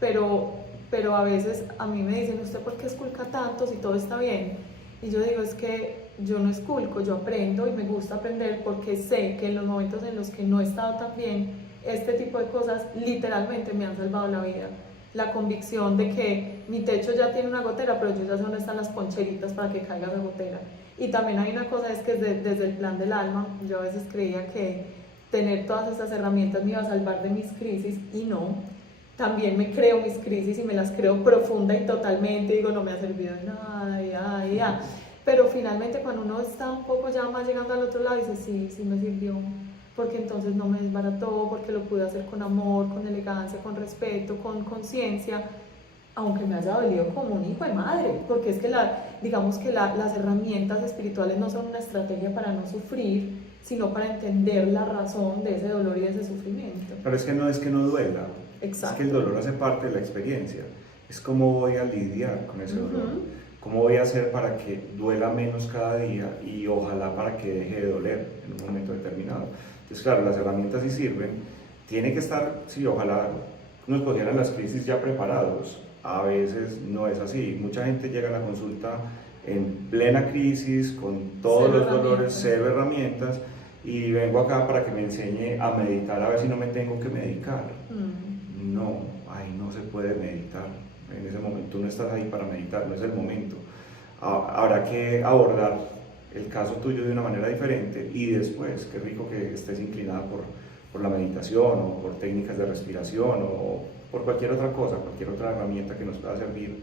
Pero a veces a mí me dicen, ¿usted por qué esculca tanto si todo está bien? Y yo digo, es que yo no esculco, yo aprendo y me gusta aprender porque sé que en los momentos en los que no he estado tan bien, este tipo de cosas literalmente me han salvado la vida. La convicción de que mi techo ya tiene una gotera, pero yo ya sé dónde están las poncheritas para que caiga esa gotera. Y también hay una cosa, es que desde el plan del alma, yo a veces creía que tener todas estas herramientas me iba a salvar de mis crisis y no. También me creo mis crisis y me las creo profunda y totalmente, digo, no me ha servido de nada, ya. Pero finalmente cuando uno está un poco ya más llegando al otro lado, dice, sí me sirvió, porque entonces no me desbarató, porque lo pude hacer con amor, con elegancia, con respeto, con conciencia, aunque me haya dolido como un hijo de madre, porque es que digamos que las herramientas espirituales no son una estrategia para no sufrir, sino para entender la razón de ese dolor y de ese sufrimiento. Pero es que no duela. Exacto. Es que el dolor hace parte de la experiencia. Es cómo voy a lidiar con ese dolor. ¿Cómo voy a hacer para que duela menos cada día y ojalá para que deje de doler en un momento determinado? Entonces, claro, las herramientas sí sirven. Tiene que estar, sí, ojalá nos cogieran las crisis ya preparados. A veces no es así. Mucha gente llega a la consulta en plena crisis, con todos los dolores, cero herramientas, y vengo acá para que me enseñe a meditar, a ver si no me tengo que medicar. No, ahí no se puede meditar. En ese momento no estás ahí para meditar, no es el momento. Habrá que abordar el caso tuyo de una manera diferente y después, qué rico que estés inclinada por la meditación o por técnicas de respiración o por cualquier otra cosa, cualquier otra herramienta que nos pueda servir,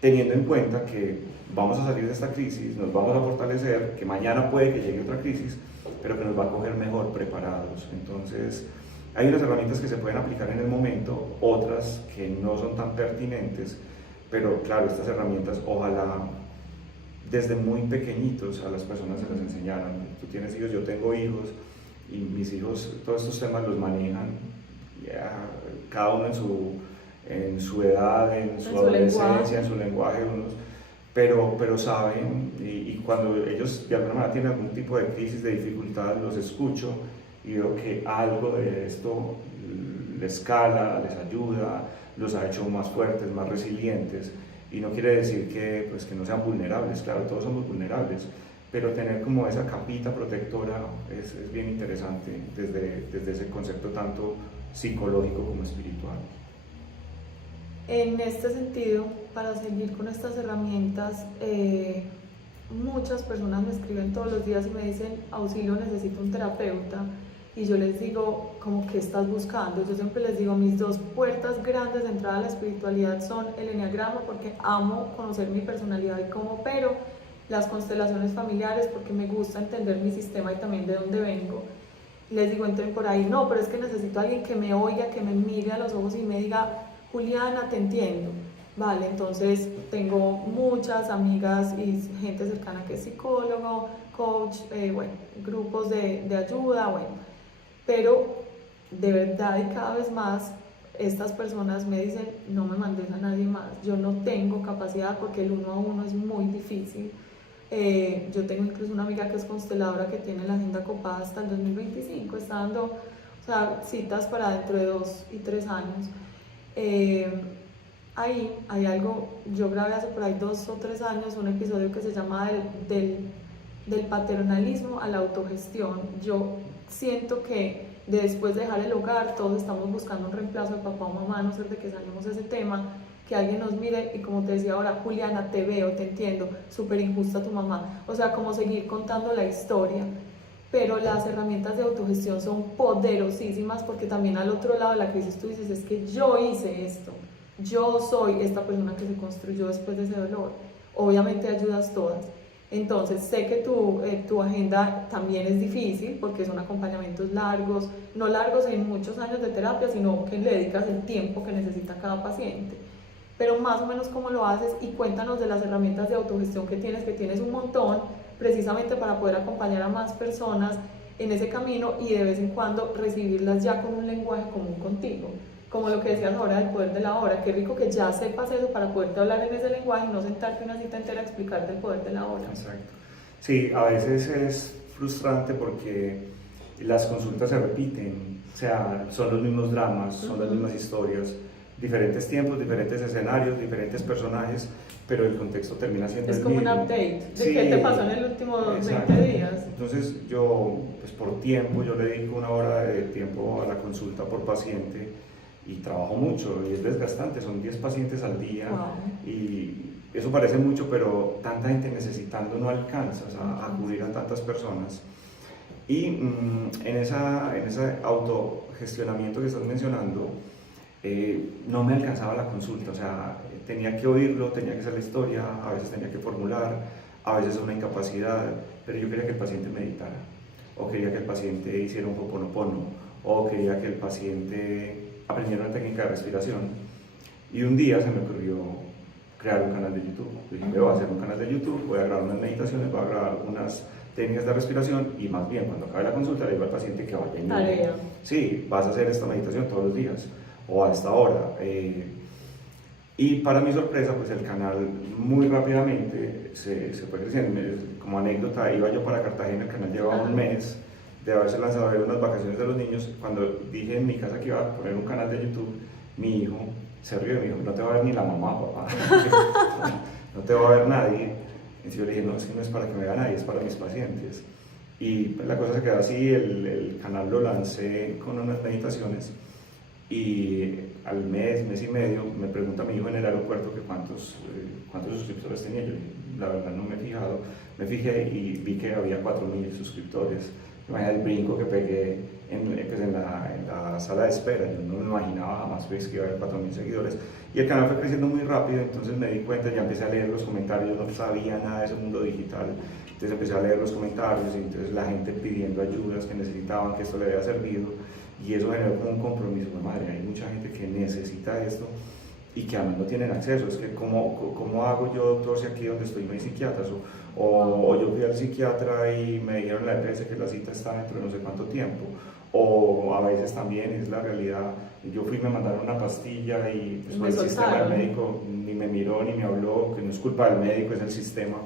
teniendo en cuenta que vamos a salir de esta crisis, nos vamos a fortalecer, que mañana puede que llegue otra crisis, pero que nos va a coger mejor preparados. Entonces, hay unas herramientas que se pueden aplicar en el momento, otras que no son tan pertinentes, pero claro, estas herramientas ojalá desde muy pequeñitos a las personas se las enseñaran. Tú tienes hijos, yo tengo hijos, y mis hijos todos estos temas los manejan, cada uno en su edad, en su adolescencia, en su lenguaje, pero saben, y cuando ellos de alguna manera tienen algún tipo de crisis, de dificultad, los escucho y veo que algo de esto les cala, les ayuda, los ha hecho más fuertes, más resilientes, y no quiere decir que no sean vulnerables, claro, todos somos vulnerables, pero tener como esa capita protectora es bien interesante desde ese concepto tanto psicológico como espiritual. En este sentido, para seguir con estas herramientas, muchas personas me escriben todos los días y me dicen, auxilio, necesito un terapeuta, y yo les digo, como, ¿qué estás buscando? Yo siempre les digo, mis dos puertas grandes de entrada a la espiritualidad son el eneagrama, porque amo conocer mi personalidad y cómo opero, las constelaciones familiares, porque me gusta entender mi sistema y también de dónde vengo. Les digo, entren por ahí, no, pero es que necesito a alguien que me oiga, que me mire a los ojos y me diga, Juliana, te entiendo. Vale, entonces tengo muchas amigas y gente cercana que es psicólogo, coach, grupos de ayuda, pero de verdad y cada vez más estas personas me dicen, no me mandes a nadie más, yo no tengo capacidad porque el 1 a 1 es muy difícil. Yo tengo incluso una amiga que es consteladora que tiene la agenda copada hasta el 2025, está dando citas para dentro de 2 y 3 años. Ahí hay algo, yo grabé hace por ahí 2 o 3 años un episodio que se llama del paternalismo a la autogestión. Yo siento que después de dejar el hogar todos estamos buscando un reemplazo de papá o mamá, a no ser de que salimos de ese tema, que alguien nos mire y como te decía ahora, Juliana, te veo, te entiendo, súper injusta tu mamá, o sea, como seguir contando la historia. Pero las herramientas de autogestión son poderosísimas porque también al otro lado de la crisis tú dices, es que yo hice esto, yo soy esta persona que se construyó después de ese dolor. Obviamente ayudas todas. Entonces sé que tu agenda también es difícil porque son acompañamientos largos, no largos en muchos años de terapia, sino que le dedicas el tiempo que necesita cada paciente. Pero más o menos cómo lo haces y cuéntanos de las herramientas de autogestión que tienes un montón, precisamente para poder acompañar a más personas en ese camino y de vez en cuando recibirlas ya con un lenguaje común contigo. Como lo que decías ahora del poder de la hora, qué rico que ya sepas eso para poderte hablar en ese lenguaje y no sentarte una cita entera a explicarte el poder de la hora. Exacto. Sí, a veces es frustrante porque las consultas se repiten, o sea, son los mismos dramas, son las mismas historias, diferentes tiempos, diferentes escenarios, diferentes personajes, pero el contexto termina siendo el mismo. Es como un update de Sí, qué te pasó en el último 20 días. Entonces yo, pues por tiempo, yo le dedico 1 hora de tiempo a la consulta por paciente y trabajo mucho y es desgastante, son 10 pacientes al día. Wow. Y eso parece mucho, pero tanta gente necesitando no alcanzas a acudir a tantas personas. Y en ese autogestionamiento que estás mencionando, no me alcanzaba la consulta, o sea, tenía que oírlo, tenía que hacer la historia, a veces tenía que formular, a veces una incapacidad, pero yo quería que el paciente meditara, o quería que el paciente hiciera un ho'oponopono, o quería que el paciente aprendiera una técnica de respiración. Y un día se me ocurrió crear un canal de YouTube. Dije, voy a hacer un canal de YouTube, voy a grabar unas meditaciones, voy a grabar unas técnicas de respiración y más bien cuando acabe la consulta le digo al paciente que vaya y me sí, vas a hacer esta meditación todos los días o a esta hora. Y para mi sorpresa, pues el canal muy rápidamente se fue creciendo. Como anécdota, iba yo para Cartagena, el canal llevaba un mes de haberse lanzado a ver unas vacaciones de los niños. Cuando dije en mi casa que iba a poner un canal de YouTube, mi hijo se rió y me dijo, no te va a ver ni la mamá, papá, no te va a ver nadie. Entonces yo le dije, no, es que no es para que me vea nadie, es para mis pacientes. Y pues, la cosa se quedó así, el canal lo lancé con unas meditaciones y al mes y medio me pregunta mi hijo en el aeropuerto que cuántos suscriptores tenía. Yo la verdad no me he fijado, me fijé y vi que había 4.000 suscriptores. Imagina el brinco que pegué en la sala de espera, yo no me imaginaba jamás pues, que iba a haber 4.000 seguidores. Y el canal fue creciendo muy rápido, entonces me di cuenta, ya empecé a leer los comentarios, yo no sabía nada de ese mundo digital, entonces empecé a leer los comentarios, y entonces la gente pidiendo ayudas, que necesitaban, que esto le había servido, y eso generó como un compromiso, de madre, hay mucha gente que necesita esto y que además no tienen acceso. Es que ¿cómo hago yo, doctor, si aquí donde estoy no hay psiquiatras? O yo fui al psiquiatra y me dijeron en la EPS que la cita está dentro de no sé cuánto tiempo, o a veces también es la realidad, yo fui y me mandaron una pastilla y pues, el sistema del médico ni me miró ni me habló, que no es culpa del médico, es el sistema,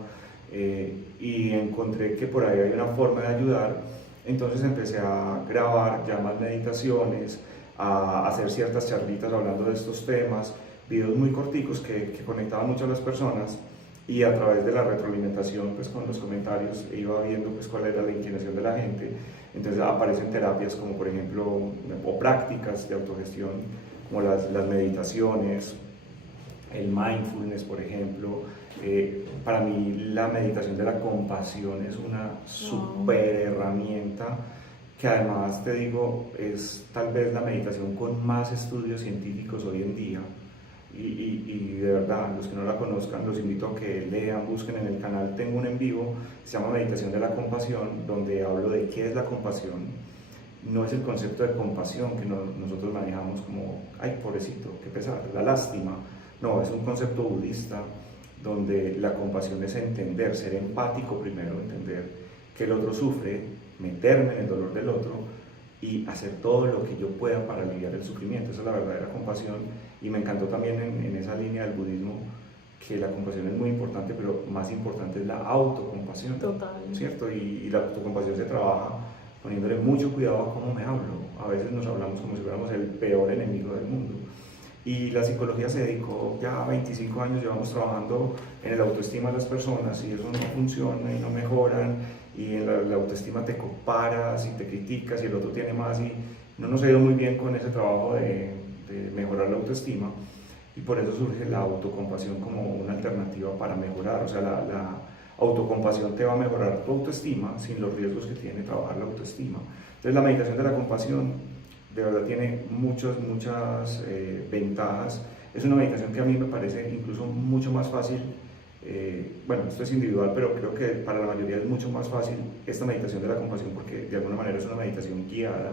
y encontré que por ahí hay una forma de ayudar. Entonces empecé a grabar ya más meditaciones, a hacer ciertas charlitas hablando de estos temas, videos muy corticos que conectaban mucho a las personas, y a través de la retroalimentación pues con los comentarios iba viendo pues cuál era la inclinación de la gente. Entonces aparecen terapias como por ejemplo o prácticas de autogestión como las meditaciones, el mindfulness por ejemplo. Para mí la meditación de la compasión es una super herramienta que además te digo es tal vez la meditación con más estudios científicos hoy en día. Y de verdad, los que no la conozcan, los invito a que lean, busquen en el canal. Tengo un en vivo, se llama Meditación de la Compasión, donde hablo de qué es la compasión. No es el concepto de compasión que nosotros manejamos como, ay, pobrecito, qué pesar, la lástima. No, es un concepto budista donde la compasión es entender, ser empático primero, entender que el otro sufre, meterme en el dolor del otro y hacer todo lo que yo pueda para aliviar el sufrimiento. Esa es la verdadera compasión. Y me encantó también en esa línea del budismo que la compasión es muy importante, pero más importante es la autocompasión. Total. ¿Cierto? Y la autocompasión se trabaja poniéndole mucho cuidado a cómo me hablo. A veces nos hablamos como si fuéramos el peor enemigo del mundo. Y la psicología se dedicó ya 25 años, llevamos trabajando en el autoestima de las personas, y eso no funciona y no mejoran, y en la autoestima te comparas y te criticas y el otro tiene más, y no nos ha ido muy bien con ese trabajo de mejorar la autoestima, y por eso surge la autocompasión como una alternativa para mejorar. O sea, la autocompasión te va a mejorar tu autoestima sin los riesgos que tiene trabajar la autoestima. Entonces la meditación de la compasión de verdad tiene muchas ventajas. Es una meditación que a mí me parece incluso mucho más fácil, bueno, esto es individual, pero creo que para la mayoría es mucho más fácil esta meditación de la compasión, porque de alguna manera es una meditación guiada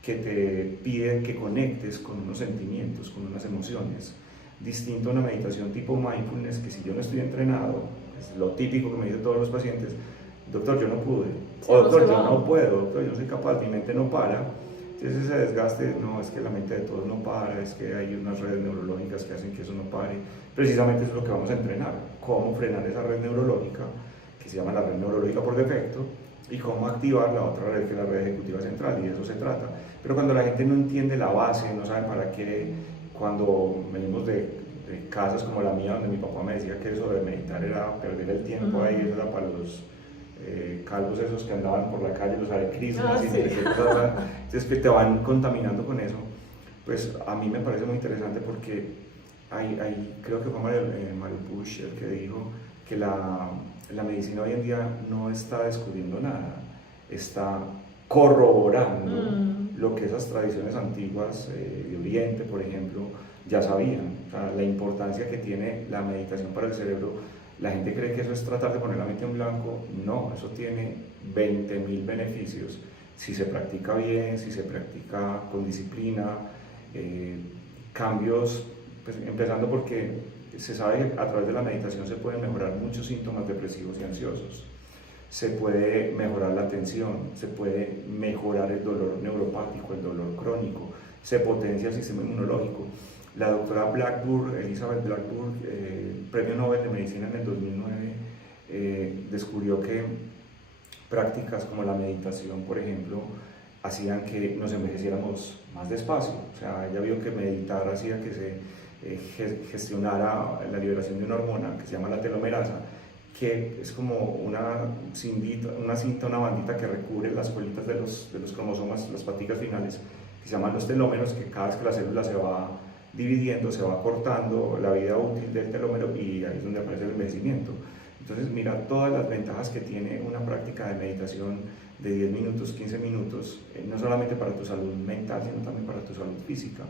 que te pide que conectes con unos sentimientos, con unas emociones, distinto a una meditación tipo mindfulness, que si yo no estoy entrenado, es lo típico que me dicen todos los pacientes, doctor, yo no pude, Sí, o no doctor, se yo va. no puedo, doctor, yo no soy capaz, mi mente no para. Entonces ese desgaste, no, es que la mente de todos no para, es que hay unas redes neurológicas que hacen que eso no pare. Precisamente eso es lo que vamos a entrenar, cómo frenar esa red neurológica, que se llama la red neurológica por defecto, y cómo activar la otra red, que es la red ejecutiva central, y de eso se trata. Pero cuando la gente no entiende la base, no sabe para qué, cuando venimos de casas como la mía, donde mi papá me decía que eso de meditar era perder el tiempo ahí, eso era para los calvos esos que andaban por la calle, los arecrismas, Sí. entonces que te van contaminando con eso, pues a mí me parece muy interesante porque creo que fue Mario Push el que dijo que la medicina hoy en día no está descubriendo nada, está corroborando lo que esas tradiciones antiguas de Oriente, por ejemplo, ya sabían. O sea, la importancia que tiene la meditación para el cerebro. La gente cree que eso es tratar de poner la mente en blanco. No, eso tiene 20.000 beneficios si se practica bien, si se practica con disciplina, cambios, pues, empezando porque se sabe que a través de la meditación se pueden mejorar muchos síntomas depresivos y ansiosos, se puede mejorar la tensión, se puede mejorar el dolor neuropático, el dolor crónico, se potencia el sistema inmunológico. La doctora Blackburn, Elizabeth Blackburn, premio Nobel de Medicina en el 2009, descubrió que prácticas como la meditación, por ejemplo, hacían que nos envejeciéramos más despacio. O sea, ella vio que meditar hacía que se gestionara la liberación de una hormona que se llama la telomerasa, que es como una cinta, una bandita que recubre las colitas de los cromosomas, las paticas finales, que se llaman los telómeros, que cada vez que la célula se va dividiendo, se va cortando la vida útil del telómero, y ahí es donde aparece el envejecimiento. Entonces mira todas las ventajas que tiene una práctica de meditación de 10 minutos, 15 minutos, no solamente para tu salud mental, sino también para tu salud física.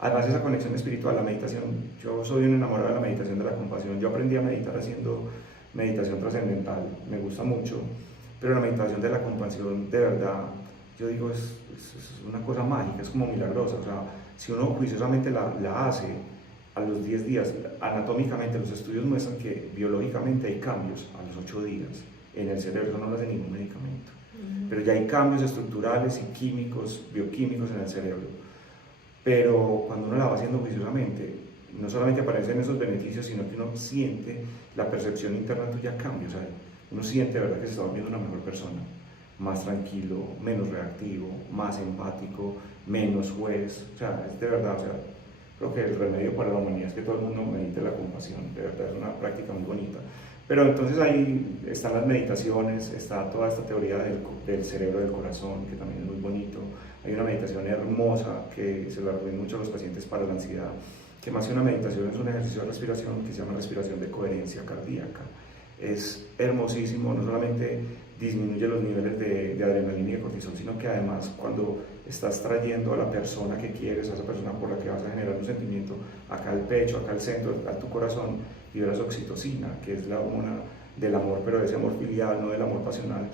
Además, esa conexión espiritual, la meditación, yo soy un enamorado de la meditación de la compasión. Yo aprendí a meditar haciendo meditación trascendental, me gusta mucho, pero la meditación de la compasión, de verdad, yo digo, es una cosa mágica, es como milagrosa. O sea, si uno juiciosamente la hace, a los 10 días, anatómicamente los estudios muestran que biológicamente hay cambios a los 8 días en el cerebro. Eso no lo hace ningún medicamento, pero ya hay cambios estructurales y químicos, bioquímicos en el cerebro. Pero cuando uno la va haciendo juiciosamente, no solamente aparecen esos beneficios, sino que uno siente la percepción interna tuya cambia. O sea, uno siente de verdad que se está volviendo una mejor persona, más tranquilo, menos reactivo, más empático, menos juez. O sea, es de verdad, o sea, creo que el remedio para la humanidad es que todo el mundo medite la compasión. De verdad, es una práctica muy bonita. Pero entonces ahí están las meditaciones, está toda esta teoría del cerebro del corazón, que también es muy bonito. Hay una meditación hermosa que se la recomiendo mucho a los pacientes para la ansiedad, que más que una meditación es un ejercicio de respiración que se llama respiración de coherencia cardíaca. Es hermosísimo, no solamente disminuye los niveles de adrenalina y de cortisol, sino que además cuando estás trayendo a la persona que quieres, a esa persona por la que vas a generar un sentimiento, acá al pecho, acá al centro, a tu corazón, liberas oxitocina, que es la hormona del amor, pero de ese amor filial, no del amor pasional.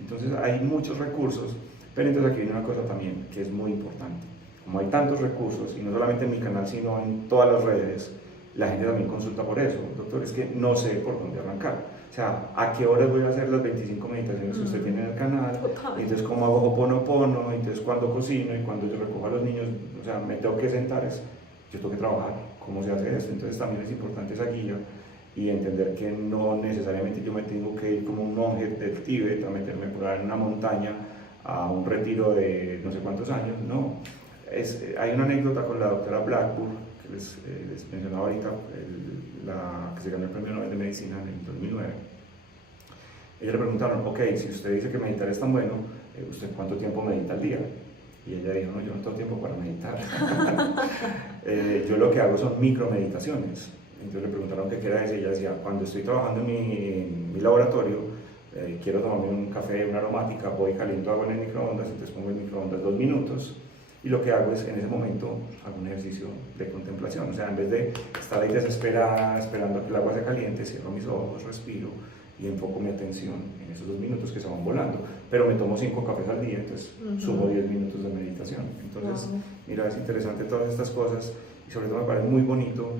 Entonces hay muchos recursos, pero entonces aquí viene una cosa también que es muy importante. Como hay tantos recursos, y no solamente en mi canal, sino en todas las redes, la gente también consulta por eso. Doctor, es que no sé por dónde arrancar. O sea, ¿a qué horas voy a hacer las 25 meditaciones que usted tiene en el canal? Y entonces, ¿cómo hago Ho'oponopono? Entonces, ¿cuándo cocino? Y cuando yo recojo a los niños, o sea, me tengo que sentar, yo tengo que trabajar. ¿Cómo se hace esto? Entonces, también es importante esa guía y entender que no necesariamente yo me tengo que ir como un monje del Tíbet a meterme por ahí en una montaña a un retiro de no sé cuántos años. No. Hay una anécdota con la doctora Blackburn, que les mencionaba ahorita, la que se ganó el premio Nobel de Medicina en el 2009. Ella le preguntaron, ok, si usted dice que meditar es tan bueno, ¿usted cuánto tiempo medita al día? Y ella dijo, no, yo no tengo tiempo para meditar. Yo lo que hago son micromeditaciones. Entonces le preguntaron qué era eso, y ella decía, cuando estoy trabajando en mi laboratorio, quiero tomarme un café, una aromática, voy y caliento agua en el microondas, entonces pongo el microondas 2 minutos, y lo que hago es, en ese momento, hago un ejercicio de contemplación. O sea, en vez de estar ahí desesperada, esperando a que el agua se caliente, cierro mis ojos, respiro y enfoco mi atención en esos 2 minutos que se van volando. Pero me tomo 5 cafés al día, entonces sumo 10 minutos de meditación. Entonces, mira, es interesante todas estas cosas, y sobre todo me parece muy bonito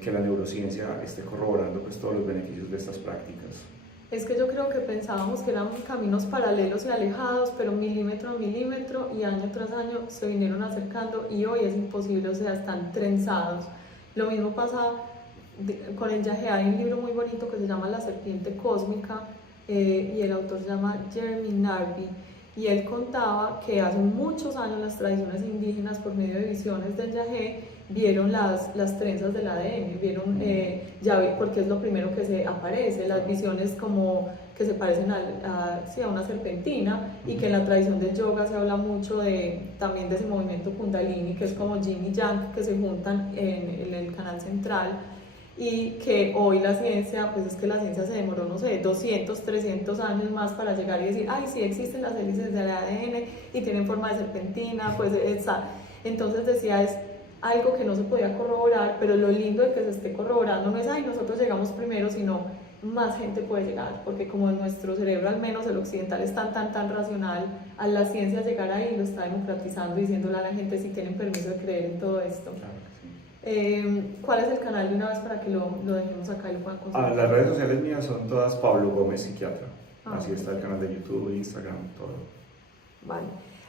que la neurociencia esté corroborando pues todos los beneficios de estas prácticas. Es que yo creo que pensábamos que eran caminos paralelos y alejados, pero milímetro a milímetro y año tras año se vinieron acercando y hoy es imposible, o sea, están trenzados. Lo mismo pasa con el yagé. Hay un libro muy bonito que se llama La serpiente cósmica, y el autor se llama Jeremy Narby, y él contaba que hace muchos años las tradiciones indígenas, por medio de visiones del yagé, vieron las trenzas del ADN, vieron, porque es lo primero que se aparece, las visiones como que se parecen sí, a una serpentina, y que en la tradición del yoga se habla mucho también de ese movimiento kundalini, que es como yin y yang, que se juntan en el canal central, y que hoy la ciencia, pues es que la ciencia se demoró, no sé, 200, 300 años más para llegar y decir, ay, sí existen las hélices del ADN y tienen forma de serpentina, pues entonces decía, es algo que no se podía corroborar, pero lo lindo de que se esté corroborando no es, ay, nosotros llegamos primero, sino más gente puede llegar, porque como nuestro cerebro, al menos el occidental, es tan racional, a la ciencia llegar ahí lo está democratizando, diciéndole a la gente si tienen permiso de creer en todo esto. Claro que sí. ¿Cuál es el canal de una vez para que lo dejemos acá y lo puedan conseguir? Las redes sociales mías son todas Pablo Gómez Psiquiatra. Así Ok. está el canal de YouTube, Instagram, todo. Vale.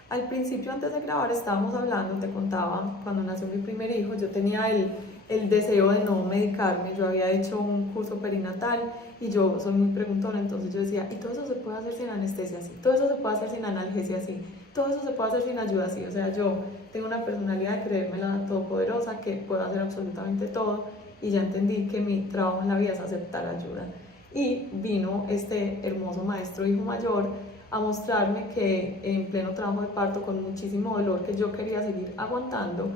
Al principio, antes de grabar, estábamos hablando, te contaba, cuando nació mi primer hijo, yo tenía el deseo de no medicarme. Yo había hecho un curso perinatal y yo soy muy preguntona, entonces yo decía, ¿y todo eso se puede hacer sin anestesia así? ¿Todo eso se puede hacer sin analgesia así? ¿Todo eso se puede hacer sin ayuda así? O sea, yo tengo una personalidad de creérmela todopoderosa, que puedo hacer absolutamente todo, y ya entendí que mi trabajo en la vida es aceptar ayuda. Y vino este hermoso maestro hijo mayor a mostrarme que en pleno trabajo de parto, con muchísimo dolor que yo quería seguir aguantando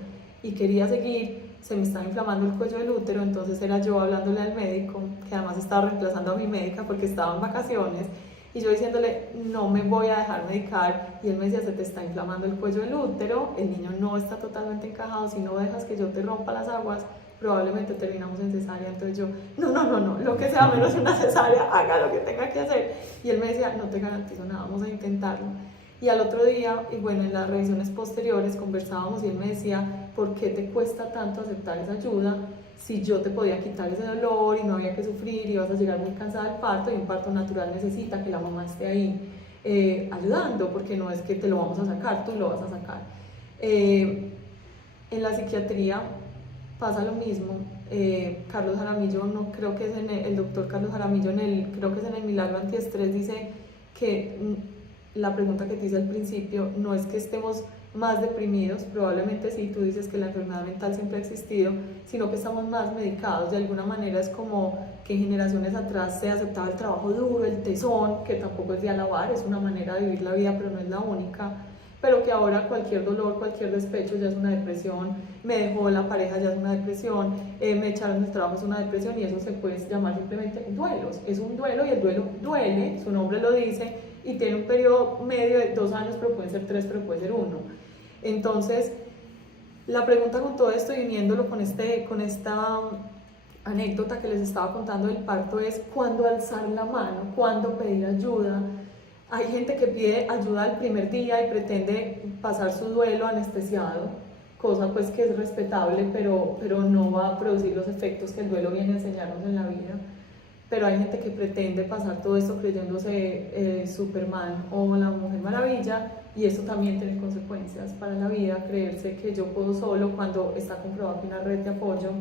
y quería seguir, se me estaba inflamando el cuello del útero. Entonces era yo hablándole al médico, que además estaba reemplazando a mi médica porque estaba en vacaciones, y yo diciéndole, no me voy a dejar medicar, y él me decía, se te está inflamando el cuello del útero, el niño no está totalmente encajado, si no dejas que yo te rompa las aguas, probablemente terminamos en cesárea. Entonces yo, no, lo que sea menos una cesárea, haga lo que tenga que hacer. Y él me decía, no te garantizo nada, vamos a intentarlo. Y al otro día, y bueno, en las revisiones posteriores conversábamos, y él me decía, ¿por qué te cuesta tanto aceptar esa ayuda? Si yo te podía quitar ese dolor y no había que sufrir, y vas a llegar muy cansada del parto, y un parto natural necesita que la mamá esté ahí ayudando, porque no es que te lo vamos a sacar, tú lo vas a sacar. En la psiquiatría pasa lo mismo. Carlos Jaramillo, no creo que es el doctor Carlos Jaramillo, creo que es en el Milagro Antiestrés, dice que la pregunta que te hice al principio no es que estemos más deprimidos, probablemente sí, tú dices que la enfermedad mental siempre ha existido, sino que estamos más medicados. De alguna manera es como que generaciones atrás se aceptaba el trabajo duro, el tesón, que tampoco es de alabar, es una manera de vivir la vida, pero no es la única, pero que ahora cualquier dolor, cualquier despecho ya es una depresión, me dejó la pareja ya es una depresión, me echaron del trabajo es una depresión, y eso se puede llamar simplemente duelos. Es un duelo, y el duelo duele, su nombre lo dice, y tiene un periodo medio de 2 años, pero pueden ser 3, pero puede ser 1. Entonces, la pregunta con todo esto, y uniéndolo con esta anécdota que les estaba contando del parto, es ¿cuándo alzar la mano? ¿Cuándo pedir ayuda? Hay gente que pide ayuda el primer día y pretende pasar su duelo anestesiado, cosa pues que es respetable, pero no va a producir los efectos que el duelo viene a enseñarnos en la vida. Pero hay gente que pretende pasar todo esto creyéndose Superman o la Mujer Maravilla, y eso también tiene consecuencias para la vida, creerse que yo puedo solo, cuando está comprobado que una red de apoyo,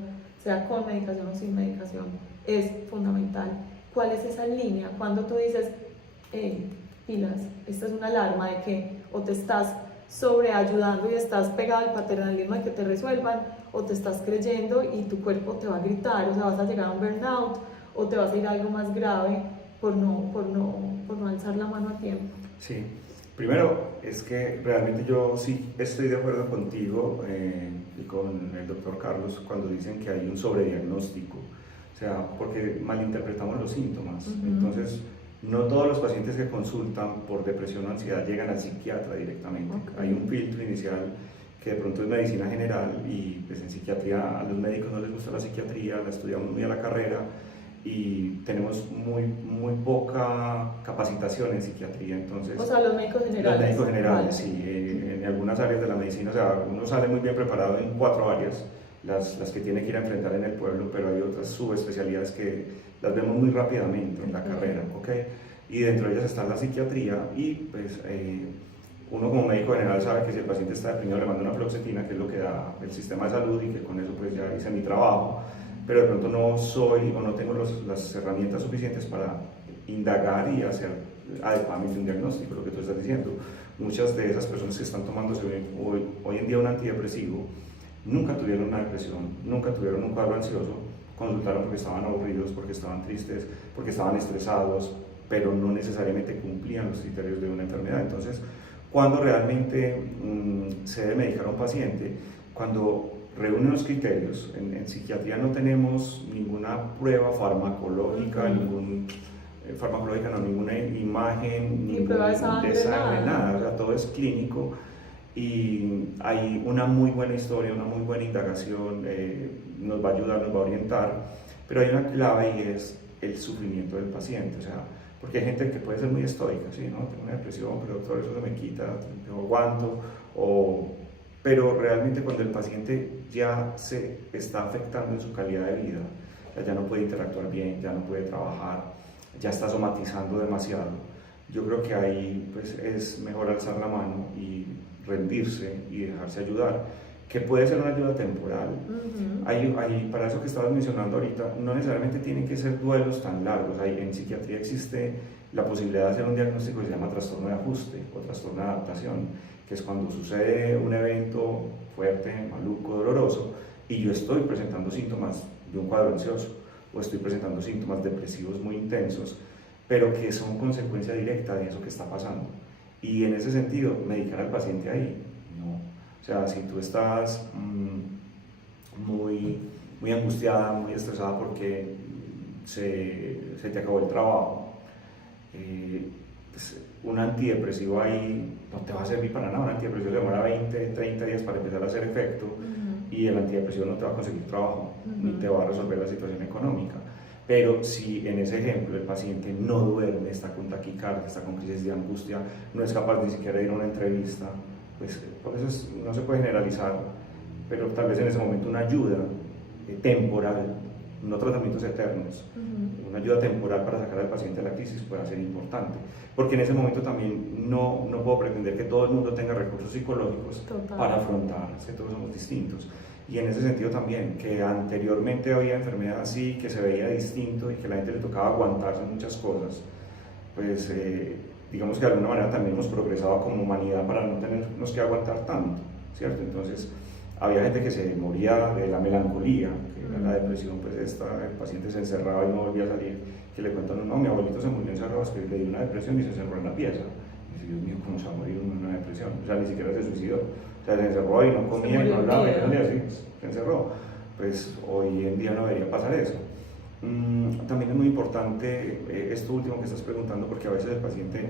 sea con medicación o sin medicación, es fundamental. ¿Cuál es esa línea? Cuando tú dices, pilas, esta es una alarma de que o te estás sobreayudando y estás pegado al paternalismo de que te resuelvan, o te estás creyendo y tu cuerpo te va a gritar, o sea, vas a llegar a un burnout, o te vas a ir a algo más grave por no alzar la mano a tiempo. Sí, primero es que realmente yo sí estoy de acuerdo contigo y con el doctor Carlos cuando dicen que hay un sobrediagnóstico, o sea, porque malinterpretamos los síntomas. Entonces, no todos los pacientes que consultan por depresión o ansiedad llegan al psiquiatra directamente. Hay un filtro inicial que de pronto es medicina general, y pues en psiquiatría a los médicos no les gusta la psiquiatría, la estudiamos muy a la carrera y tenemos muy poca capacitación en psiquiatría. Entonces, o sea, los médicos generales. Los médicos generales, vale. sí, en algunas áreas de la medicina, o sea, uno sale muy bien preparado en 4 áreas, las que tiene que ir a enfrentar en el pueblo, pero hay otras subespecialidades que las vemos muy rápidamente en la carrera, ¿ok? Y dentro de ellas está la psiquiatría y pues uno como médico general sabe que si el paciente está deprimido le manda una fluoxetina, que es lo que da el sistema de salud y que con eso pues ya hice mi trabajo, pero de pronto no soy o no tengo las herramientas suficientes para indagar y hacer adecuadamente un diagnóstico, lo que tú estás diciendo. Muchas de esas personas que están tomándose hoy en día un antidepresivo nunca tuvieron una depresión, nunca tuvieron un cuadro ansioso, consultaron porque estaban aburridos, porque estaban tristes, porque estaban estresados, pero no necesariamente cumplían los criterios de una enfermedad. Entonces, cuando realmente se debe medicar a un paciente, cuando reúne los criterios, en psiquiatría no tenemos ninguna prueba farmacológica, ninguna imagen, ni prueba de sangre, nada, o sea, todo es clínico y hay una muy buena historia, una muy buena indagación, nos va a ayudar, nos va a orientar, pero hay una clave y es el sufrimiento del paciente, o sea, porque hay gente que puede ser muy estoica, ¿sí? ¿No? Tengo una depresión, pero doctor, eso se me quita, yo aguanto, pero realmente cuando el paciente ya se está afectando en su calidad de vida, ya no puede interactuar bien, ya no puede trabajar, ya está somatizando demasiado, yo creo que ahí pues, es mejor alzar la mano y rendirse y dejarse ayudar, que puede ser una ayuda temporal. Para eso que estabas mencionando ahorita, no necesariamente tienen que ser duelos tan largos. En psiquiatría existe la posibilidad de hacer un diagnóstico que se llama trastorno de ajuste o trastorno de adaptación, que es cuando sucede un evento fuerte, maluco, doloroso, y yo estoy presentando síntomas de un cuadro ansioso o estoy presentando síntomas depresivos muy intensos, pero que son consecuencia directa de eso que está pasando. Y en ese sentido, medicar al paciente ahí, no. O sea, si tú estás muy angustiada, muy estresada porque se te acabó el trabajo, pues un antidepresivo ahí no te va a servir para nada. Un antidepresivo demora 20, 30 días para empezar a hacer efecto y el antidepresivo no te va a conseguir trabajo ni te va a resolver la situación económica. Pero si en ese ejemplo el paciente no duerme, está con taquicardia, está con crisis de angustia, no es capaz ni siquiera de ir a una entrevista, pues por eso no se puede generalizar, pero tal vez en ese momento una ayuda temporal, no tratamientos eternos, una ayuda temporal para sacar al paciente de la crisis puede ser importante, porque en ese momento también no puedo pretender que todo el mundo tenga recursos psicológicos para afrontar, que todos somos distintos. Y en ese sentido también, que anteriormente había enfermedad así, que se veía distinto y que a la gente le tocaba aguantarse muchas cosas, pues digamos que de alguna manera también hemos progresado como humanidad para no tenernos que aguantar tanto, ¿cierto? Entonces había gente que se moría de la melancolía, que era la depresión, pues el paciente se encerraba y no volvía a salir, que le cuentan, no, mi abuelito se murió encerrado, es que le dio una depresión y se encerró en la pieza. Y dice, Dios mío, ¿cómo se va a morir uno en una depresión? O sea, ni siquiera se suicidó. O sea, se encerró y no comía y no hablaba, y así, se encerró. Pues hoy en día no debería pasar eso. También es muy importante esto último que estás preguntando, porque a veces el paciente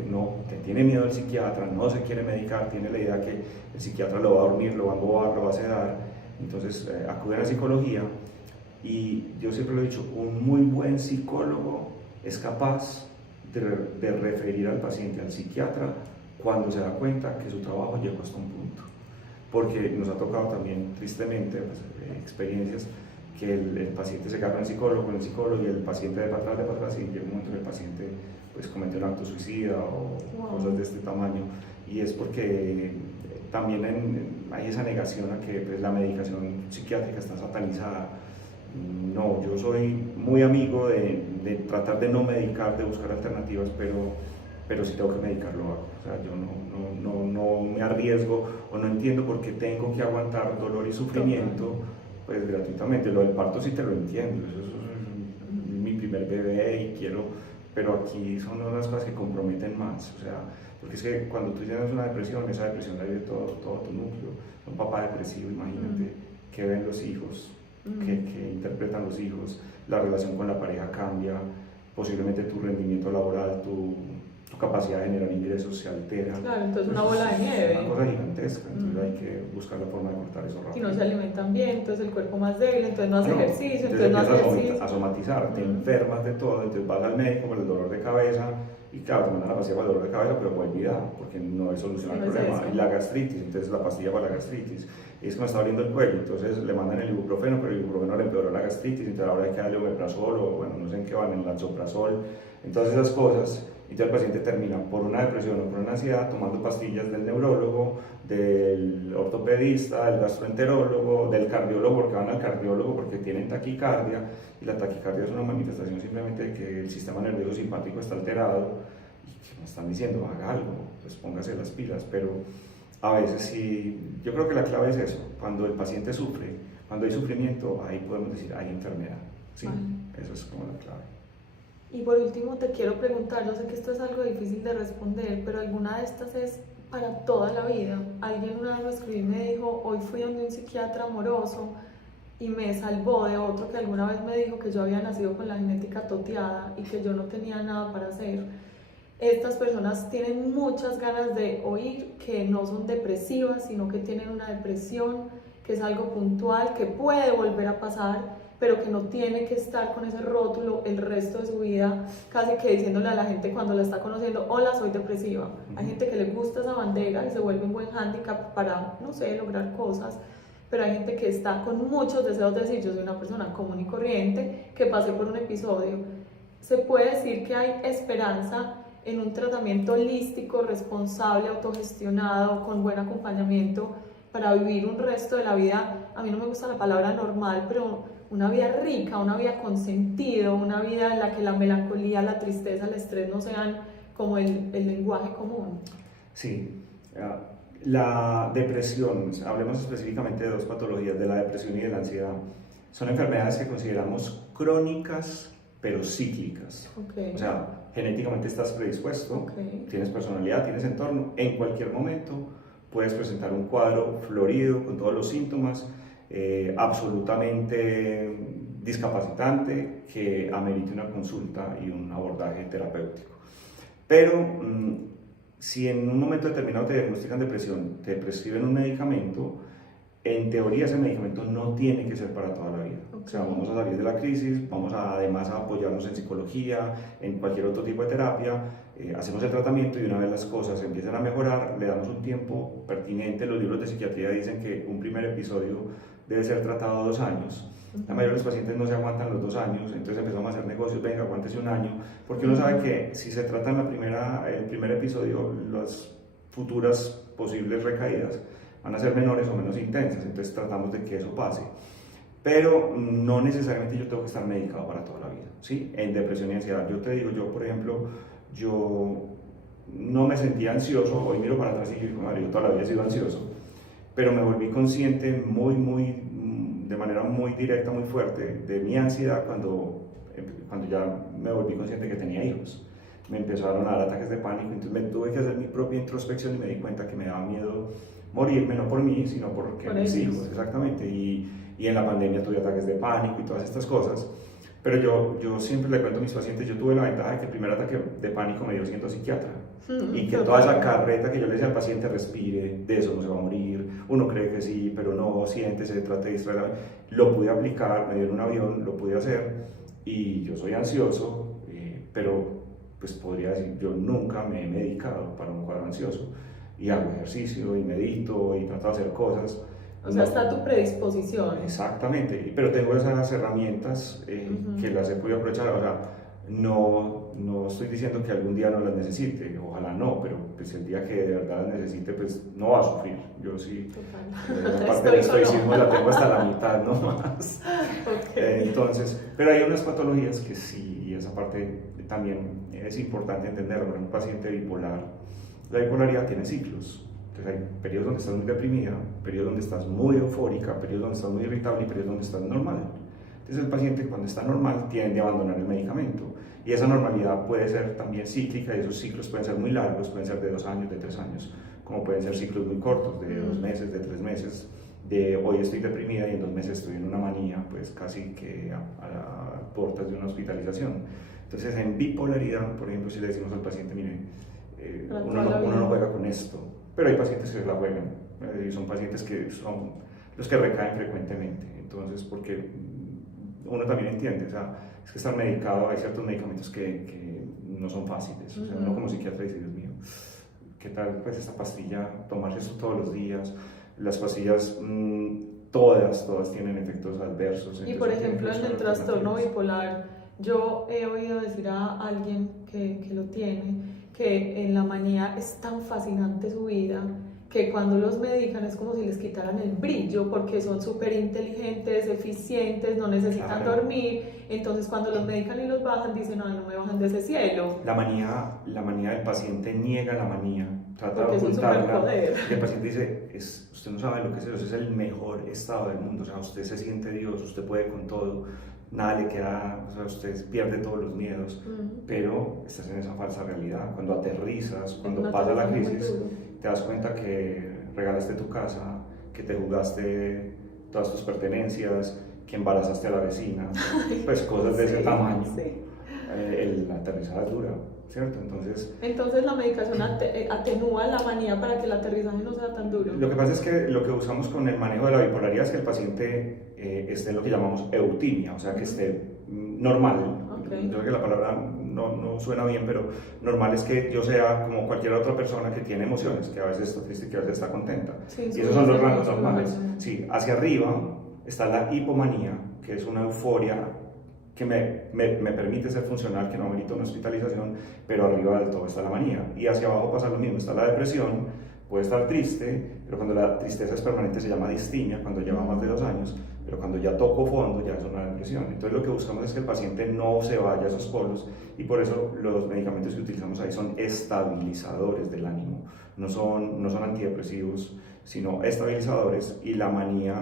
tiene miedo al psiquiatra, no se quiere medicar, tiene la idea que el psiquiatra lo va a dormir, lo va a embobar, lo va a sedar, entonces acude a la psicología y yo siempre lo he dicho, un muy buen psicólogo es capaz de referir al paciente al psiquiatra cuando se da cuenta que su trabajo llegó hasta un punto. Porque nos ha tocado también, tristemente, pues, experiencias que el paciente se queda con el psicólogo y el paciente de para atrás, y llega un momento en el paciente pues, comete un acto suicida o cosas de este tamaño, y es porque también hay esa negación a que pues, la medicación psiquiátrica está satanizada. No, yo soy muy amigo de tratar de no medicar, de buscar alternativas, pero si tengo que medicar lo hago. O sea, yo no me arriesgo o no entiendo por qué tengo que aguantar dolor y sufrimiento pues gratuitamente. Lo del parto sí te lo entiendo, eso es mi primer bebé y quiero, pero aquí son unas cosas que comprometen más, o sea, porque es que cuando tú tienes una depresión, esa depresión la vive todo tu núcleo. Un papá depresivo, imagínate, que ven los hijos, que interpretan los hijos, la relación con la pareja cambia, posiblemente tu rendimiento laboral, tu capacidad de generar ingresos se altera. Claro, entonces una bola de nieve. Es una cosa gigantesca, entonces hay que buscar la forma de cortar eso rápido. Y no se alimentan bien, entonces el cuerpo más débil, entonces no hace ejercicio, entonces no hace ejercicio. A somatizar, te enfermas de todo, entonces vas al médico por el dolor de cabeza y claro, te mandan la pastilla para el dolor de cabeza, pero olvidar, porque no hay solución al problema. Y la gastritis, entonces la pastilla para la gastritis. y es que me está doliendo el cuello, entonces le mandan el ibuprofeno, pero el ibuprofeno le empeoró la gastritis, entonces ahora hay que darle omeprazol o bueno, no sé en qué van, el lansoprazol, entonces esas cosas. Entonces el paciente termina por una depresión o por una ansiedad tomando pastillas del neurólogo, del ortopedista, del gastroenterólogo, del cardiólogo, porque van al cardiólogo porque tienen taquicardia, y la taquicardia es una manifestación simplemente de que el sistema nervioso simpático está alterado, y que me están diciendo, haga algo, pues póngase las pilas, pero a veces sí, yo creo que la clave es eso, cuando el paciente sufre, cuando hay sufrimiento, ahí podemos decir, hay enfermedad, sí, eso es como la clave. Y por último te quiero preguntar, yo sé que esto es algo difícil de responder, pero alguna de estas es para toda la vida. Alguien una vez me escribió y me dijo, hoy fui donde un psiquiatra amoroso y me salvó de otro que alguna vez me dijo que yo había nacido con la genética toteada y que yo no tenía nada para hacer. Estas personas tienen muchas ganas de oír que no son depresivas, sino que tienen una depresión, que es algo puntual, que puede volver a pasar, pero que no tiene que estar con ese rótulo el resto de su vida, casi que diciéndole a la gente cuando la está conociendo, hola, soy depresiva. Hay gente que le gusta esa bandera y se vuelve un buen hándicap para, no sé, lograr cosas, pero hay gente que está con muchos deseos de decir, yo soy una persona común y corriente, que pasé por un episodio. Se puede decir que hay esperanza en un tratamiento holístico, responsable, autogestionado, con buen acompañamiento, para vivir un resto de la vida, a mí no me gusta la palabra normal, pero una vida rica, una vida con sentido, una vida en la que la melancolía, la tristeza, el estrés no sean como el lenguaje común. Sí, la depresión, hablemos específicamente de dos patologías, de la depresión y de la ansiedad, son enfermedades que consideramos crónicas pero cíclicas. Okay. O sea, genéticamente estás predispuesto, tienes personalidad, tienes entorno, en cualquier momento puedes presentar un cuadro florido con todos los síntomas, absolutamente discapacitante, que amerite una consulta y un abordaje terapéutico. Pero si en un momento determinado te diagnostican depresión, te prescriben un medicamento, en teoría ese medicamento no tiene que ser para toda la vida. O sea, vamos a salir de la crisis, vamos además a apoyarnos en psicología, en cualquier otro tipo de terapia, hacemos el tratamiento y una vez las cosas empiezan a mejorar, le damos un tiempo pertinente. Los libros de psiquiatría dicen que un primer episodio debe ser tratado 2 años. La mayoría de los pacientes no se aguantan los 2 años, entonces empezamos a hacer negocios, venga, aguántese 1 año, porque uno sabe que si se trata en el primer episodio, las futuras posibles recaídas van a ser menores o menos intensas, entonces tratamos de que eso pase. Pero no necesariamente yo tengo que estar medicado para toda la vida, ¿sí? En depresión y ansiedad, yo te digo, yo por ejemplo, yo no me sentía ansioso, hoy miro para atrás y digo, yo toda la vida he sido ansioso, pero me volví consciente de manera muy directa, muy fuerte, de mi ansiedad cuando ya me volví consciente que tenía hijos. Me empezaron a dar ataques de pánico, entonces me tuve que hacer mi propia introspección y me di cuenta que me daba miedo morirme, no por mí, sino por mis hijos, exactamente. Y en la pandemia tuve ataques de pánico y todas estas cosas. Pero yo siempre le cuento a mis pacientes, yo tuve la ventaja de que el primer ataque de pánico me dio siendo psiquiatra. Y que toda esa carreta que yo le decía al paciente, respire, de eso no se va a morir, uno cree que sí, pero no, siéntese, trate de distraer. Lo pude aplicar, me dio en un avión, lo pude hacer, y yo soy ansioso, pero pues podría decir, yo nunca me he medicado para un cuadro ansioso, y hago ejercicio, y medito, y trato de hacer cosas. O sea, está tu predisposición. Exactamente, pero tengo esas herramientas que las he podido aprovechar. O sea, no estoy diciendo que algún día no las necesite, ojalá no, pero pues el día que de verdad las necesite, pues no va a sufrir. Yo sí, la parte del estoicismo la tengo hasta la mitad, no más. Entonces, pero hay unas patologías que sí, y esa parte también es importante entenderlo. Un paciente bipolar, la bipolaridad tiene ciclos. Entonces hay periodos donde estás muy deprimida, periodos donde estás muy eufórica, periodos donde estás muy irritable y periodos donde estás normal. Entonces el paciente cuando está normal tiende a abandonar el medicamento, y esa normalidad puede ser también cíclica, y esos ciclos pueden ser muy largos, pueden ser de 2 años, de 3 años, como pueden ser ciclos muy cortos, de 2 meses, de 3 meses, de hoy estoy deprimida y en 2 meses estoy en una manía, pues casi que a puertas de una hospitalización. Entonces en bipolaridad, por ejemplo, si le decimos al paciente, mire, uno no juega con esto, pero hay pacientes que se la juegan, y son pacientes que son los que recaen frecuentemente. Entonces, porque uno también entiende, o sea, es que estar medicado, hay ciertos medicamentos que no son fáciles. O sea, uno como psiquiatra dice, Dios mío, ¿qué tal pues esta pastilla, tomarse esto todos los días? Las pastillas, todas tienen efectos adversos. Y por ejemplo, en el trastorno bipolar, yo he oído decir a alguien que lo tiene, que en la manía es tan fascinante su vida, que cuando los medican es como si les quitaran el brillo, porque son súper inteligentes, eficientes, no necesitan dormir. Entonces cuando los medican y los bajan, dicen, no me bajan de ese cielo. La manía del paciente niega la manía, trata porque de ocultarla. Es el paciente dice, usted no sabe lo que es eso, es el mejor estado del mundo, o sea, usted se siente Dios, usted puede con todo, nada le queda, o sea, usted pierde todos los miedos, pero estás en esa falsa realidad. Cuando aterrizas, cuando pasa la crisis, te das cuenta que regalaste tu casa, que te jugaste todas tus pertenencias, que embarazaste a la vecina, pues cosas de ese tamaño. La aterrizada es dura, ¿cierto? Entonces la medicación atenúa la manía para que el aterrizaje no sea tan duro. Lo que pasa es que lo que usamos con el manejo de la bipolaridad es que el paciente esté en lo que llamamos eutimia, o sea, que esté normal. Yo creo que la palabra no suena bien, pero normal es que yo sea como cualquier otra persona que tiene emociones, que a veces está triste y que a veces está contenta. Y esos son los rangos normales. Sí, hacia arriba está la hipomanía, que es una euforia que me permite ser funcional, que no amerita una hospitalización, pero arriba del todo está la manía. Y hacia abajo pasa lo mismo, está la depresión, puede estar triste, pero cuando la tristeza es permanente se llama distimia, cuando lleva más de 2 años, pero cuando ya toco fondo ya es una depresión. Entonces lo que buscamos es que el paciente no se vaya a esos polos, y por eso los medicamentos que utilizamos ahí son estabilizadores del ánimo, no son antidepresivos, sino estabilizadores. Y la manía,